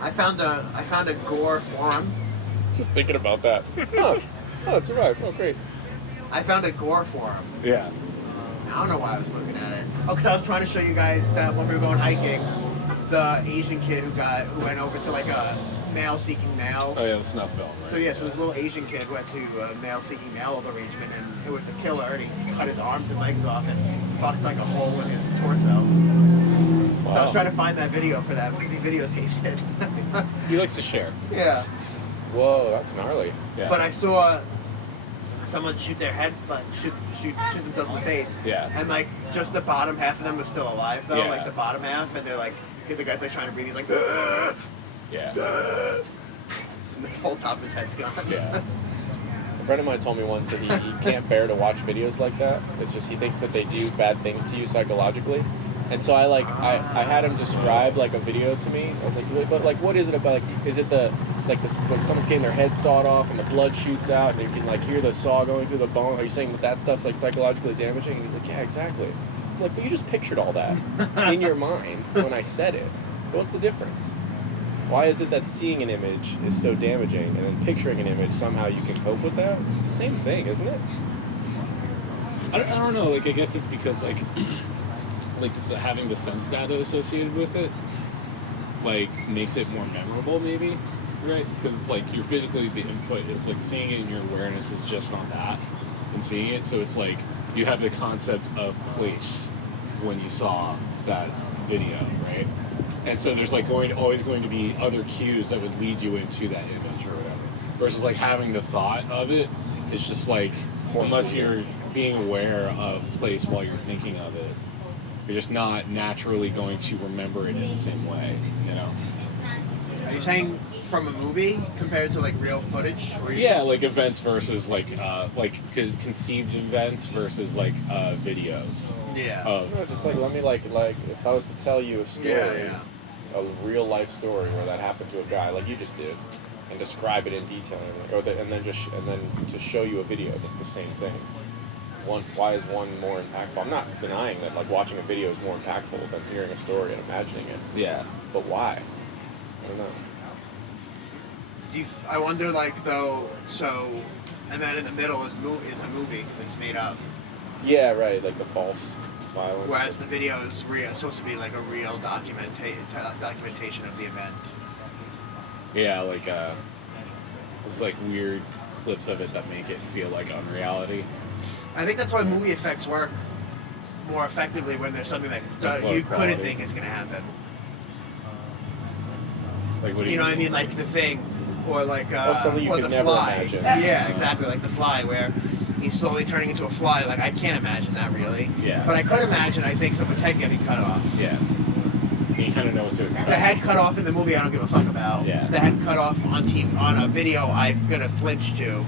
I found a gore forum. Just thinking about that. Oh, it survived. Oh, great. I found a gore forum. Yeah. I don't know why I was looking at it. Oh, because I was trying to show you guys that when we were going hiking, the Asian kid who went over to like a male seeking male. Oh yeah, the snuff film. Right? So yeah, so this little Asian kid went to a male seeking male arrangement, and it was a killer, and he cut his arms and legs off and fucked like a hole in his torso. So I was trying to find that video for that because he videotaped it. He likes to share. Yeah, Whoa, that's gnarly. Yeah. but I saw someone shoot their head, like shoot themselves in the face. Yeah. And like just the bottom half of them was still alive though, Yeah. like the bottom half, and they're like, the guy's like trying to breathe, he's like, "Ugh." Yeah. And the whole top of his head's gone. Yeah. A friend of mine told me once that he can't bear to watch videos like that. It's just he thinks that they do bad things to you psychologically. And so I had him describe like a video to me. I was like, but like what is it about? Like, is it when someone's getting their head sawed off and the blood shoots out and you can like hear the saw going through the bone? Are you saying that stuff's like psychologically damaging? And he's like, yeah, exactly. I'm like, but you just pictured all that in your mind when I said it. So what's the difference? Why is it that seeing an image is so damaging and then picturing an image somehow you can cope with that? It's the same thing, isn't it? I don't know. Like I guess it's because like having the sense data associated with it like makes it more memorable maybe, right? Because it's like you're physically the input is like seeing it and your awareness is just on that and seeing it. So it's like you have the concept of place when you saw that video, right? And so there's like always going to be other cues that would lead you into that image or whatever. Versus like having the thought of it, it's just like unless you're being aware of place while you're thinking of it, you're just not naturally going to remember it in the same way, you know? Are you saying from a movie compared to like real footage? Or Yeah, like events versus like conceived events versus like videos Yeah. of No, just like let me like if I was to tell you a story, Yeah. a real life story where that happened to a guy like you just did, and describe it in detail, and then to show you a video that's the same thing. Why is one more impactful? I'm not denying that like watching a video is more impactful than hearing a story and imagining it. yeah. But why? I don't know. I wonder like though. So, and then in the middle is a movie because it's made up. Yeah, right. Like the false violence. Whereas the video is real, it's supposed to be like a real documentation of the event. Yeah, like There's like weird clips of it that make it feel like unreality. I think that's why movie effects work more effectively when there's something that It's low you quality. couldn't think is going to happen. Like what do You know what I mean? Like The Thing, or like Or something you or could The never Fly. imagine. Yeah, exactly, like The Fly, where he's slowly turning into a fly. Like I can't imagine that really. Yeah. But I could imagine, I think, someone's head getting cut off. Yeah. You kind of know what to expect. The head cut off in the movie, I don't give a fuck about. Yeah. The head cut off on TV, on a video, I'm gonna flinch to.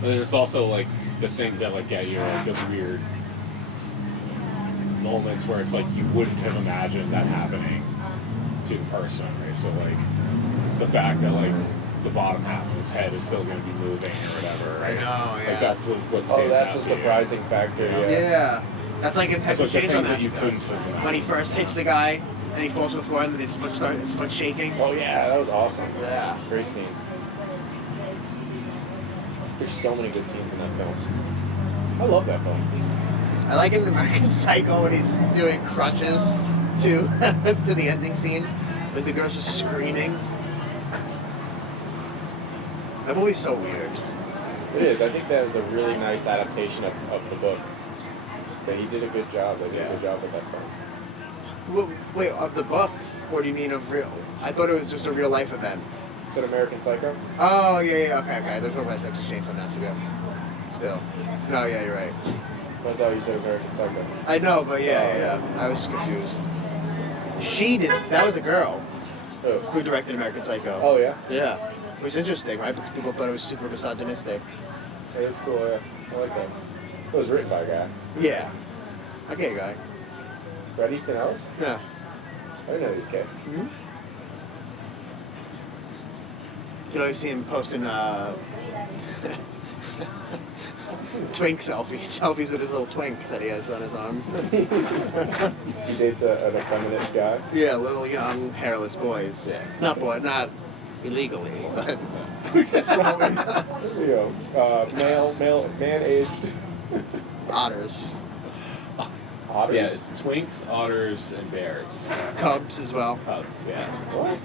But there's also like the things that like get you like those weird moments where it's like you wouldn't have imagined that happening to the person, right? So like the fact that like the bottom half of his head is still going to be moving or whatever, right? I know, yeah. Like that's what stands Oh, that's out a to you. surprising factor. Yeah. Yeah. Yeah. That's like in That's Texas like the Chainsaw things that you Massacre. couldn't have When he first hits the guy and he falls to the floor and then his foot shaking. Oh yeah, that was awesome. Yeah. Great scene. There's so many good scenes in that film. I love that film. I like in American Psycho when he's doing crunches to to the ending scene, but the girl's just screaming. That movie's so weird. It is. I think that is a really nice adaptation of the book. That he did a good job. They did a good job with that film. Wait, of the book? Or do you mean of real? I thought it was just a real life event. Is it American Psycho? Oh, yeah, okay. There's no West Texas Chainsaw Massacre. Still. No, yeah, you're right. I thought you said American Psycho. I know, but yeah. I was just confused. She did. That was a girl Oh. who directed American Psycho. Oh yeah. Yeah. It was interesting, right? Because people thought it was super misogynistic. It is cool. Yeah. I like that. It was written by a guy. Yeah. A gay guy. Bret Easton Ellis? Yeah. I didn't know he was gay. Mm-hmm. You know, I've seen him posting twink selfies with his little twink that he has on his arm. He dates an effeminate guy. Yeah, little young hairless boys. Yeah. Not illegally, but You know, man-aged otters, otters. Yeah, it's twinks, otters, and bears. cubs as well. Cubs, yeah. What?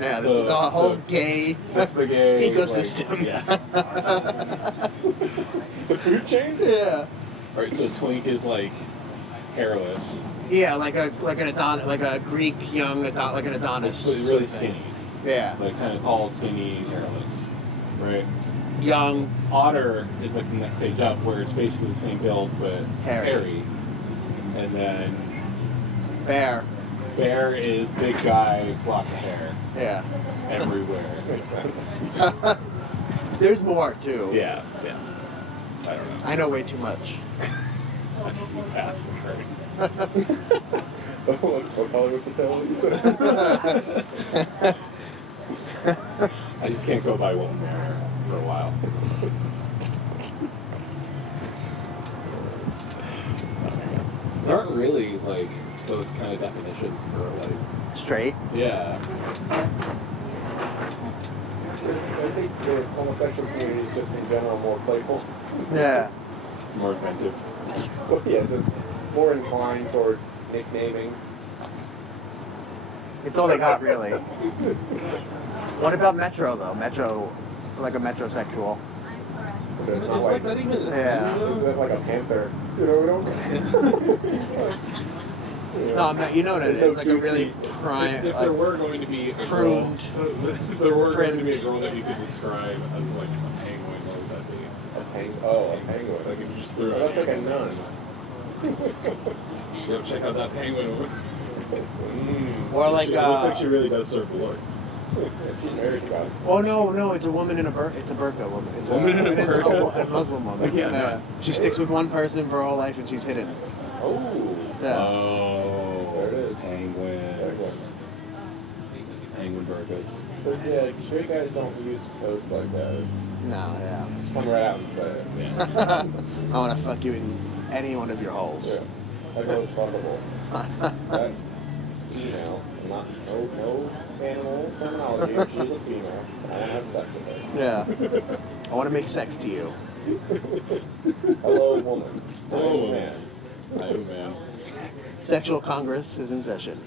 Yeah, this is the whole gay That's the gay ecosystem. yeah. The food chain? Yeah. Alright, so twink is like hairless. Yeah, like a Greek young like an Adonis. So he's really skinny. Yeah. Like kind of tall, skinny, hairless. Right? Young. Otter is like the next stage up where it's basically the same build but Hairy. hairy. And then Bear. bear is big guy, lots of hair Yeah. everywhere. Makes sense. There's more too. Yeah. I don't know. I know way too much. I've seen past the curtain. What color was the pill? I just can't go by one bear for a while. There aren't really like those kind of definitions for like Straight. yeah. I think the homosexual community is just in general more playful. Yeah. More inventive. Well, yeah, just more inclined toward nicknaming. It's all they got, really. What about Metro, though? Metro, like a metrosexual. It's It's like that even. Yeah. like a panther. You know, we don't. No, I'm not, you know what it It's so is. Like a really If prime, there like, were going to be a pruned, girl, if there were going to be a trimmed. girl that you could describe as like a penguin, what would that be? A penguin. Like if you just threw Well, out that's like a nun. Go check out that penguin. or like, It looks like she really does serve the Lord. She's married, God. oh no, it's a woman in a it's a burqa woman. It's Woman in a it is burqa? a Muslim woman. Yeah, no. She sticks with one person for her whole life and she's hidden. Oh. Yeah. Oh, There it is. Penguin. Penguin burgers. But yeah, straight guys don't use codes like that. No, yeah. Just come right out and say it. Yeah. I want to fuck you in any one of your holes. Yeah. That girl's fuckable. That female, no animal terminology. She's a female. I want to have sex with her. Yeah. I want to make sex to you. Hello, woman. Hello, man. Oh man. Sexual Congress is in session.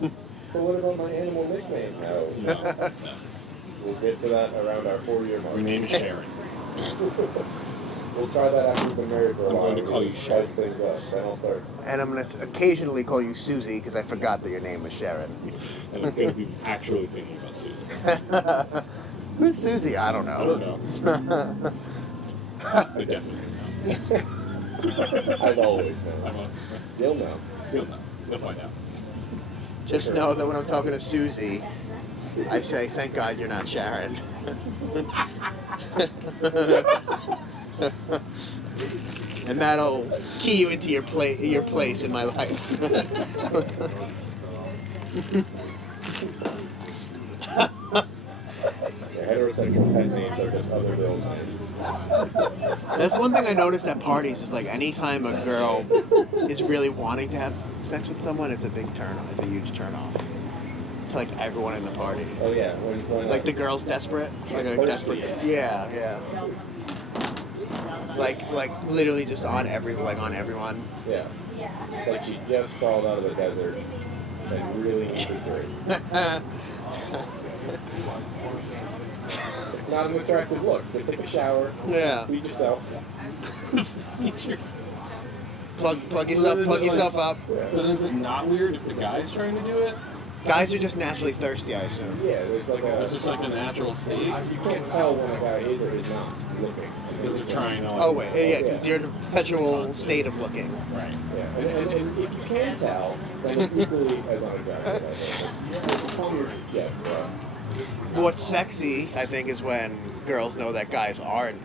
But what about my animal nickname? No. No. We'll get to that around our 4-year mark. We name it Sharon. We'll try that after we've been married for a I'm while. going to call you spice things up. Then I'll start. And I'm gonna occasionally call you Susie because I forgot that your name was Sharon. And I'm going to be actually thinking about Susan. Who's Susie? I don't I know. don't know. I definitely know. I've always known. You'll know. You'll know. You'll find out. Just know that when I'm talking to Susie, I say, "Thank God you're not Sharon." And that'll key you into your place in my life. Heterosexual pet names are just other girls' names. That's one thing I noticed at parties is like anytime a girl is really wanting to have sex with someone, it's a big turn. It's a huge turn off to like everyone in the party. Oh yeah, when Like the girl's desperate, like a desperate. Yeah, yeah. Like literally just on everyone. Yeah. Like she just crawled out of the desert and really needs a drink. It's not an attractive look, but take a shower. Yeah. Feed yourself. Plug yourself up. Yeah. So then is it not weird if the guy's trying to do it? Guys are just naturally thirsty, I assume. Yeah, there's like It's a. just like a natural state. You can't tell when a guy is or is not looking. Because they're trying to. Oh wait, yeah, because you're in a perpetual state of looking. Right. Yeah, and if you can tell, then it's equally as unattractive. I think. Yeah, it's What's sexy, I think, is when girls know that guys aren't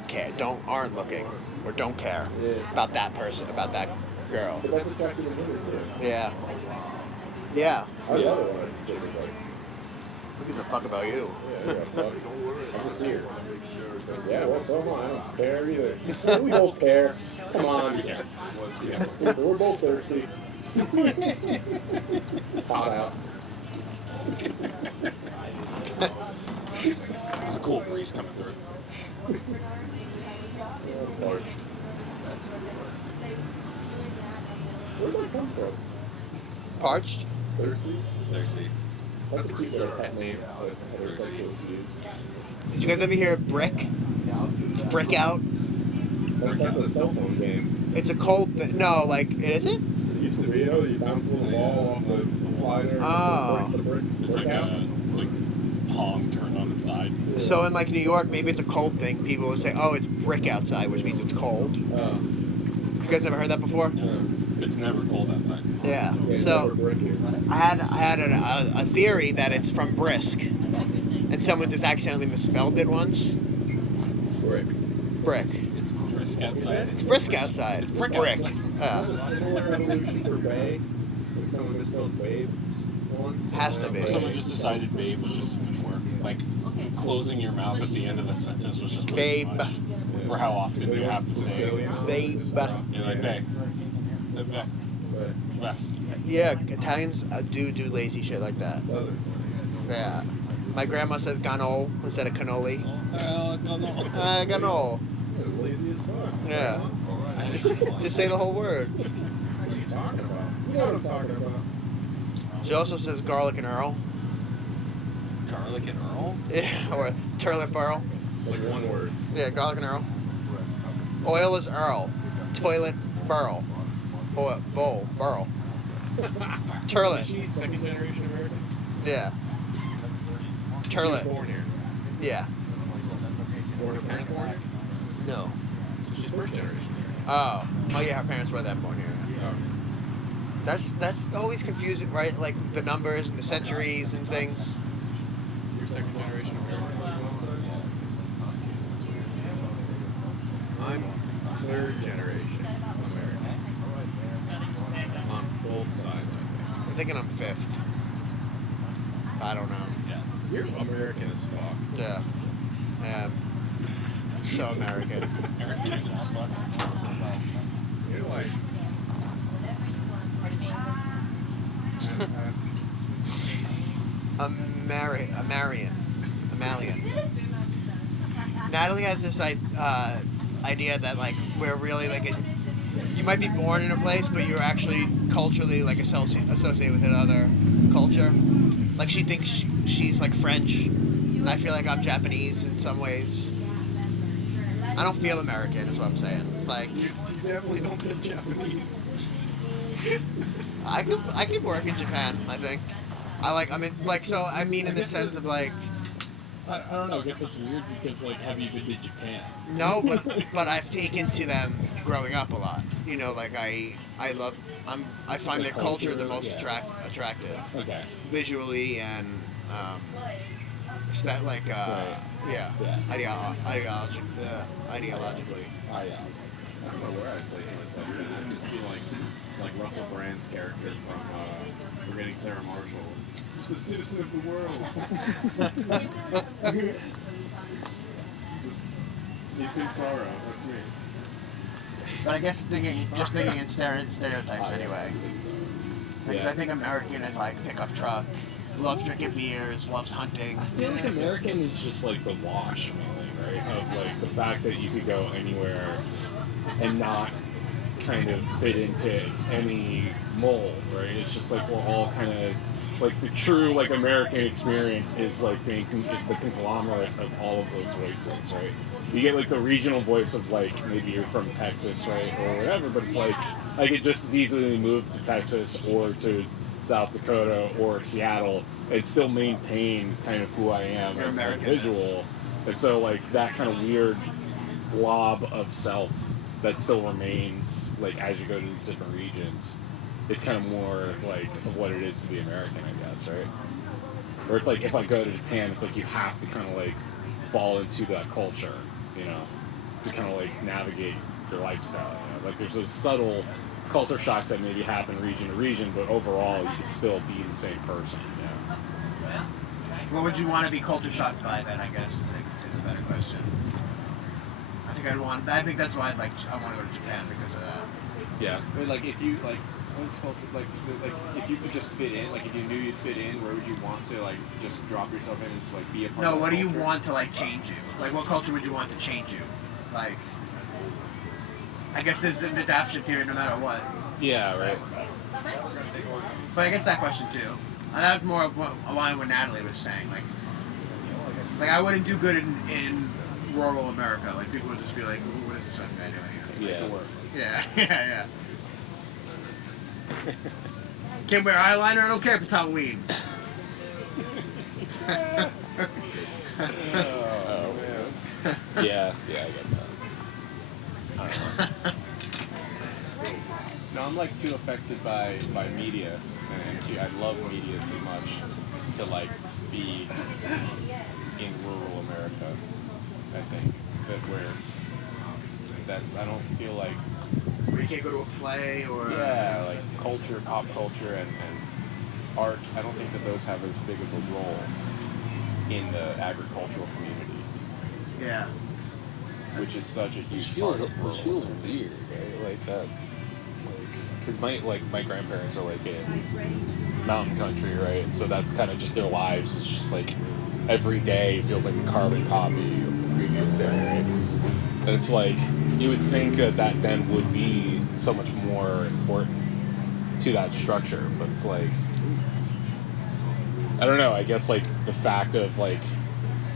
looking or don't care about that person, about that girl. But that's attractive in women too. Yeah. Yeah. I love it when a chick is like, Who gives a fuck about you? yeah, fuck. I can see her. Yeah, well, so am I. I don't care either. We both care. Come on. Yeah. We're both thirsty. It's hot out. There's a cool breeze coming through. Parched. Where'd that come from? Parched? Thirsty? Thirsty. That's a cute little pet name that heterosexuals use. Did you guys ever hear of Brick? It's Brick Out. That's a cell phone game. It's a cold thing. No, like, is it? It used to be, you bounce a little ball off the slider Oh. and it breaks the bricks. It's like Pong turned on its side. So in like New York, maybe it's a cold thing. People would say, "Oh, it's brick outside," which means it's cold. You guys ever heard that before? It's never cold outside. Yeah. Yeah, So never brick here. I had a theory that it's from brisk, and someone just accidentally misspelled it once. Brick. Brick. It's brisk outside. It's brisk outside. It's brick brick. outside. Yeah. A similar evolution for Bay. Like someone misspelled wave once. Has to be. Or someone just decided babe was just too much work. Like, closing your mouth at the end of that sentence was just way too Babe. much. For how often you have to say it. Babe. You're like, babe. Babe. Babe. Yeah, Italians do lazy shit like that. Southern. Yeah. My grandma says ganol instead of cannoli. Ganol. You're lazy as fuck. Yeah. Just say the whole word. What are you talking about? You know what I'm talking about. She also says garlic and Earl. Garlic and Earl? Yeah, or turlet Earl. Like one word. Yeah, garlic and Earl. Oil is Earl. Toilet, Burl. Bowl, Burl. Turlet. She second generation American. Yeah. Turlet. Born here. Yeah. Born her parents born here. No. So she's first generation here. Oh. Oh yeah, her parents were then born here. Oh. That's always confusing, right? Like the numbers and the centuries and things. You're second generation American. I'm third generation American. On both sides, I I'm thinking I'm fifth. I don't know. think. You're American as fuck. Yeah. Yeah. So American. You're like. Amalian. Natalie has this idea that like we're really like you might be born in a place, but you're actually culturally like associated with another culture. Like she thinks she's like French, And I feel like I'm Japanese in some ways. I don't feel American, is what I'm saying. Like, You definitely don't feel Japanese. I could work in Japan, I think. I mean in the sense of like, I don't know. I guess it's weird because like, have you been to Japan? no, but I've taken to them growing up a lot. You know, like I find The their culture the culture, most yeah. attractive Okay. visually and just that like Right. yeah, ideologically. Oh, yeah. I don't know where I play too much like that. I'd just be like Russell Brand's character from Forgetting Sarah Marshall. Just a citizen of the world. Just infant sorrow. That's me. But I guess thinking in stereotypes anyway. Because Yeah. I think American is like pickup truck, loves drinking beers, loves hunting. I feel like American is just like the wash, mainly, right? Of like the fact that you could go anywhere and not kind of fit into any mold, right? It's just like we're all kind of like the true like American experience is like is the conglomerate of all of those races, right? You get like the regional voice of like maybe you're from Texas, right, or whatever, but it's like I could just as easily move to Texas or to South Dakota or Seattle and still maintain kind of who I am Your as an Americanness. individual. And so like that kind of weird blob of self that still remains like as you go to these different regions. It's kind of more like of what it is to be American, I guess, right? Or it's like if I go to Japan, it's like you have to kind of like fall into that culture, you know, to kind of like navigate your lifestyle. You know? Like there's those subtle culture shocks that maybe happen region to region, but overall you can still be the same person. You know? What would you want to be culture shocked by then? I guess is a better question. I think that's why I want to go to Japan because of that. Yeah. I mean, like if you like. What's called like if you could just fit in, like if you knew you'd fit in, where would you want to like just drop yourself in and like be a part of No, that what do you culture? want to like change you? Like what culture would you want to change you? Like, I guess there's an adaptation period no matter what. Yeah, right. But I guess that question too. And that's more of what aligned with Natalie was saying. Like I wouldn't do good in rural America. Like people would just be like, "Ooh, what is this fucking guy doing here?" Yeah. Yeah. Can't wear eyeliner. I don't care if it's Halloween. Oh, man. Yeah, I get that. I don't know. No, I'm like too affected by media, and I love media too much to like be in rural America. I think I don't feel like Where you can't go to a play or like culture, pop culture, and art. I don't think that those have as big of a role in the agricultural community, yeah. which is such a huge Which part of rural. feels weird, right? Like that, because my grandparents are like in mountain country, right? And so that's kind of just their lives. It's just like every day feels like a carbon copy of the previous day, right? And it's like you would think that then would be so much more important to that structure, but it's like I don't know. I guess like the fact of like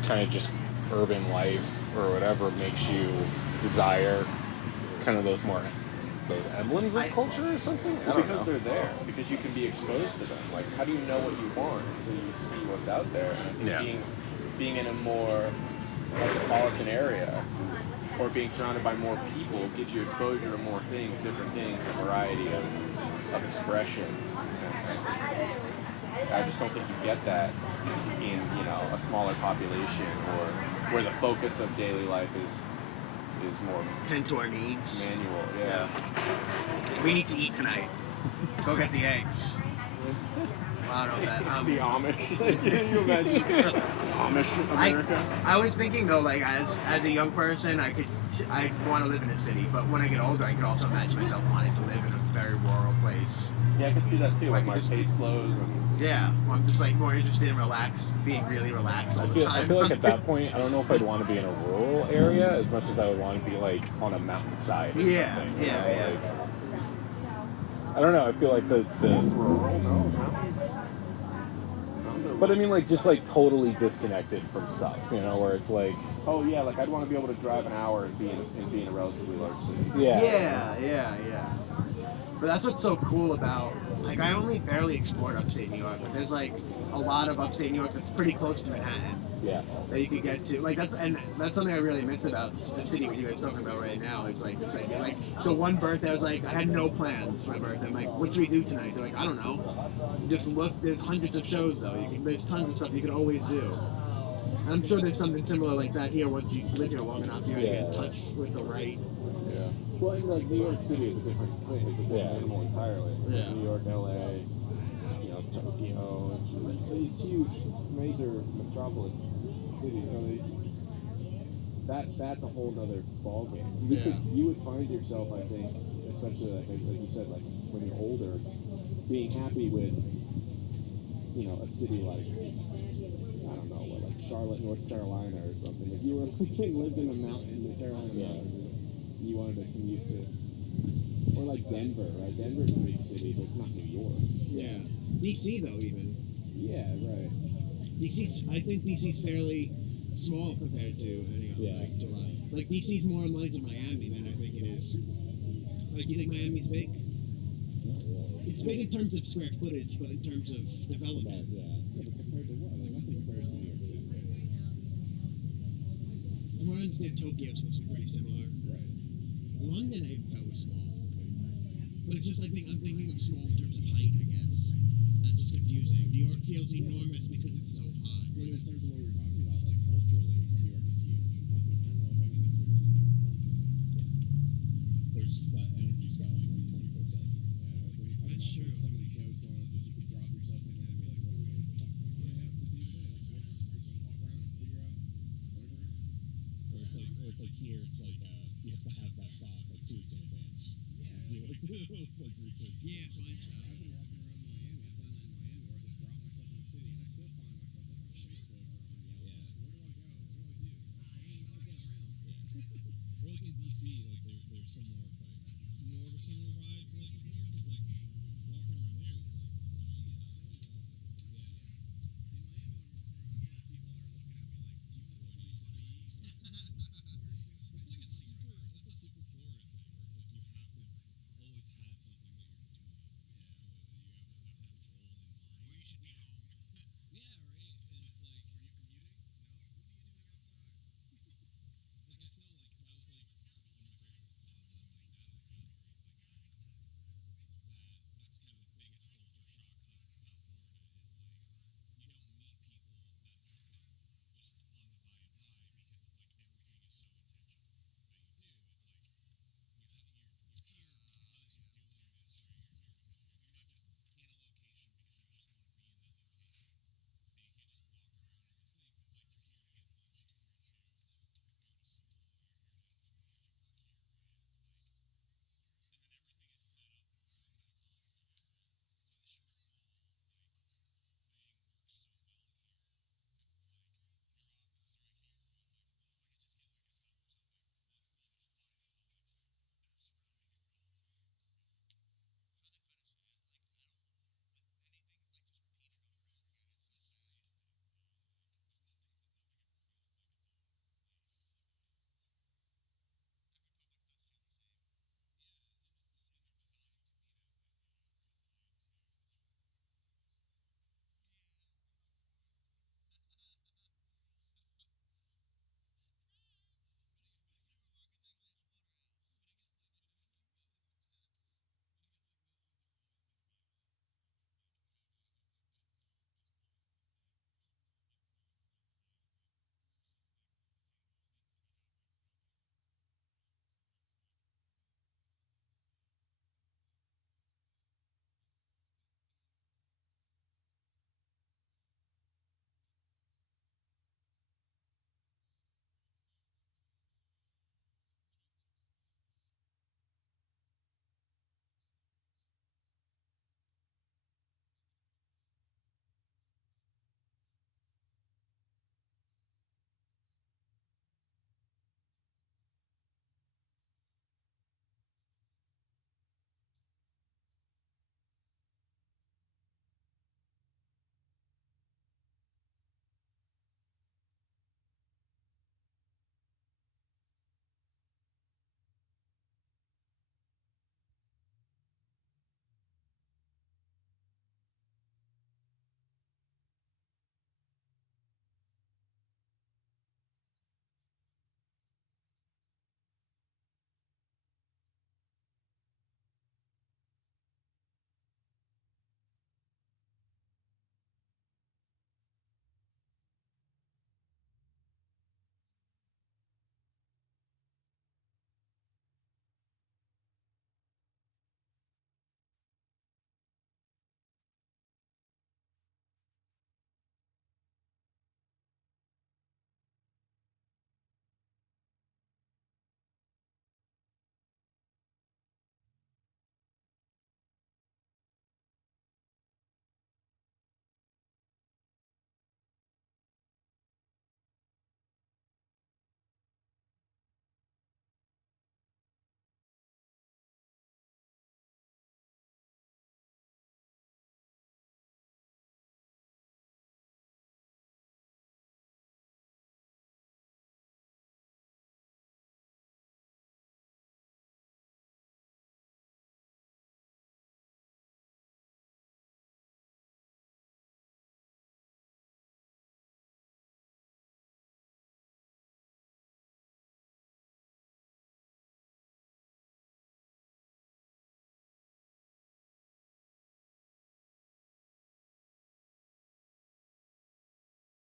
kind of just urban life or whatever makes you desire kind of those emblems of culture or something. I don't Because know. they're there, because you can be exposed to them. Like, how do you know what you want until you see what's out there? And I think being in a more metropolitan area or being surrounded by more people gives you exposure to more things, different things, a variety of expression. I just don't think you get that in a smaller population or where the focus of daily life is more Tend to our needs. manual. Yeah. We need to eat tonight. Go get the eggs. I don't know that. The Amish. Can you imagine Amish America? I was thinking though, like as a young person, I want to live in a city, but when I get older, I could also imagine myself wanting to live in a very rural place. Yeah, I can see that too. Like Like, my just- pace slows and Yeah, I'm just like more interested in being really relaxed all the I time. feel like at that point, I don't know if I'd want to be in a rural area as much as I would want to be like on a mountainside. Or Yeah, something, yeah. Like, I don't know. I feel like the rural. No, mountains. But I mean, like, just like totally disconnected from stuff, you know, where it's like, Oh yeah, like I'd want to be able to drive an hour and be in a relatively large city. yeah. But that's what's so cool about, like, I only barely explored upstate New York, but there's like a lot of upstate New York that's pretty close to Manhattan Yeah. that you could get to. Like that's something I really miss about the city what you guys talking about right now. It's like this idea. Like, so one birthday I was like, I had no plans for my birthday. I'm like, what should we do tonight? They're like, I don't know. Just look. There's hundreds of shows though. There's tons of stuff you can always do. And I'm sure there's something similar like that here once you live here long enough. You gotta get in touch with the right. Yeah. Well, and like New York City is a different thing. It's a different animal entirely. Yeah. New York, LA, you know, Tokyo, these huge major metropolis cities. You know, that's a whole other ballgame. You would find yourself, I think, especially like you said, like when you're older, being happy with, you know, a city like, I don't know, what, like Charlotte, North Carolina or something. If you were lived in the mountains, in the Carolina mountains, you wanted to commute to, or like Denver, right? Denver's a big city, but it's not New York. Yeah. DC though, even. Yeah, right. I think DC's fairly small compared to any other, like July. Like DC's more in lines with Miami than I think it is. Like, do you think Miami's big? It's big in terms of square footage, but in terms of development. Yeah. But compared to what? Like, nothing compares to New York City. From what I understand, Tokyo's supposed to be pretty similar. Right. London, I felt was small. But it's just like, I'm thinking of small in terms of height, I guess. That's just confusing. New York feels enormous because it's so high. Even in terms of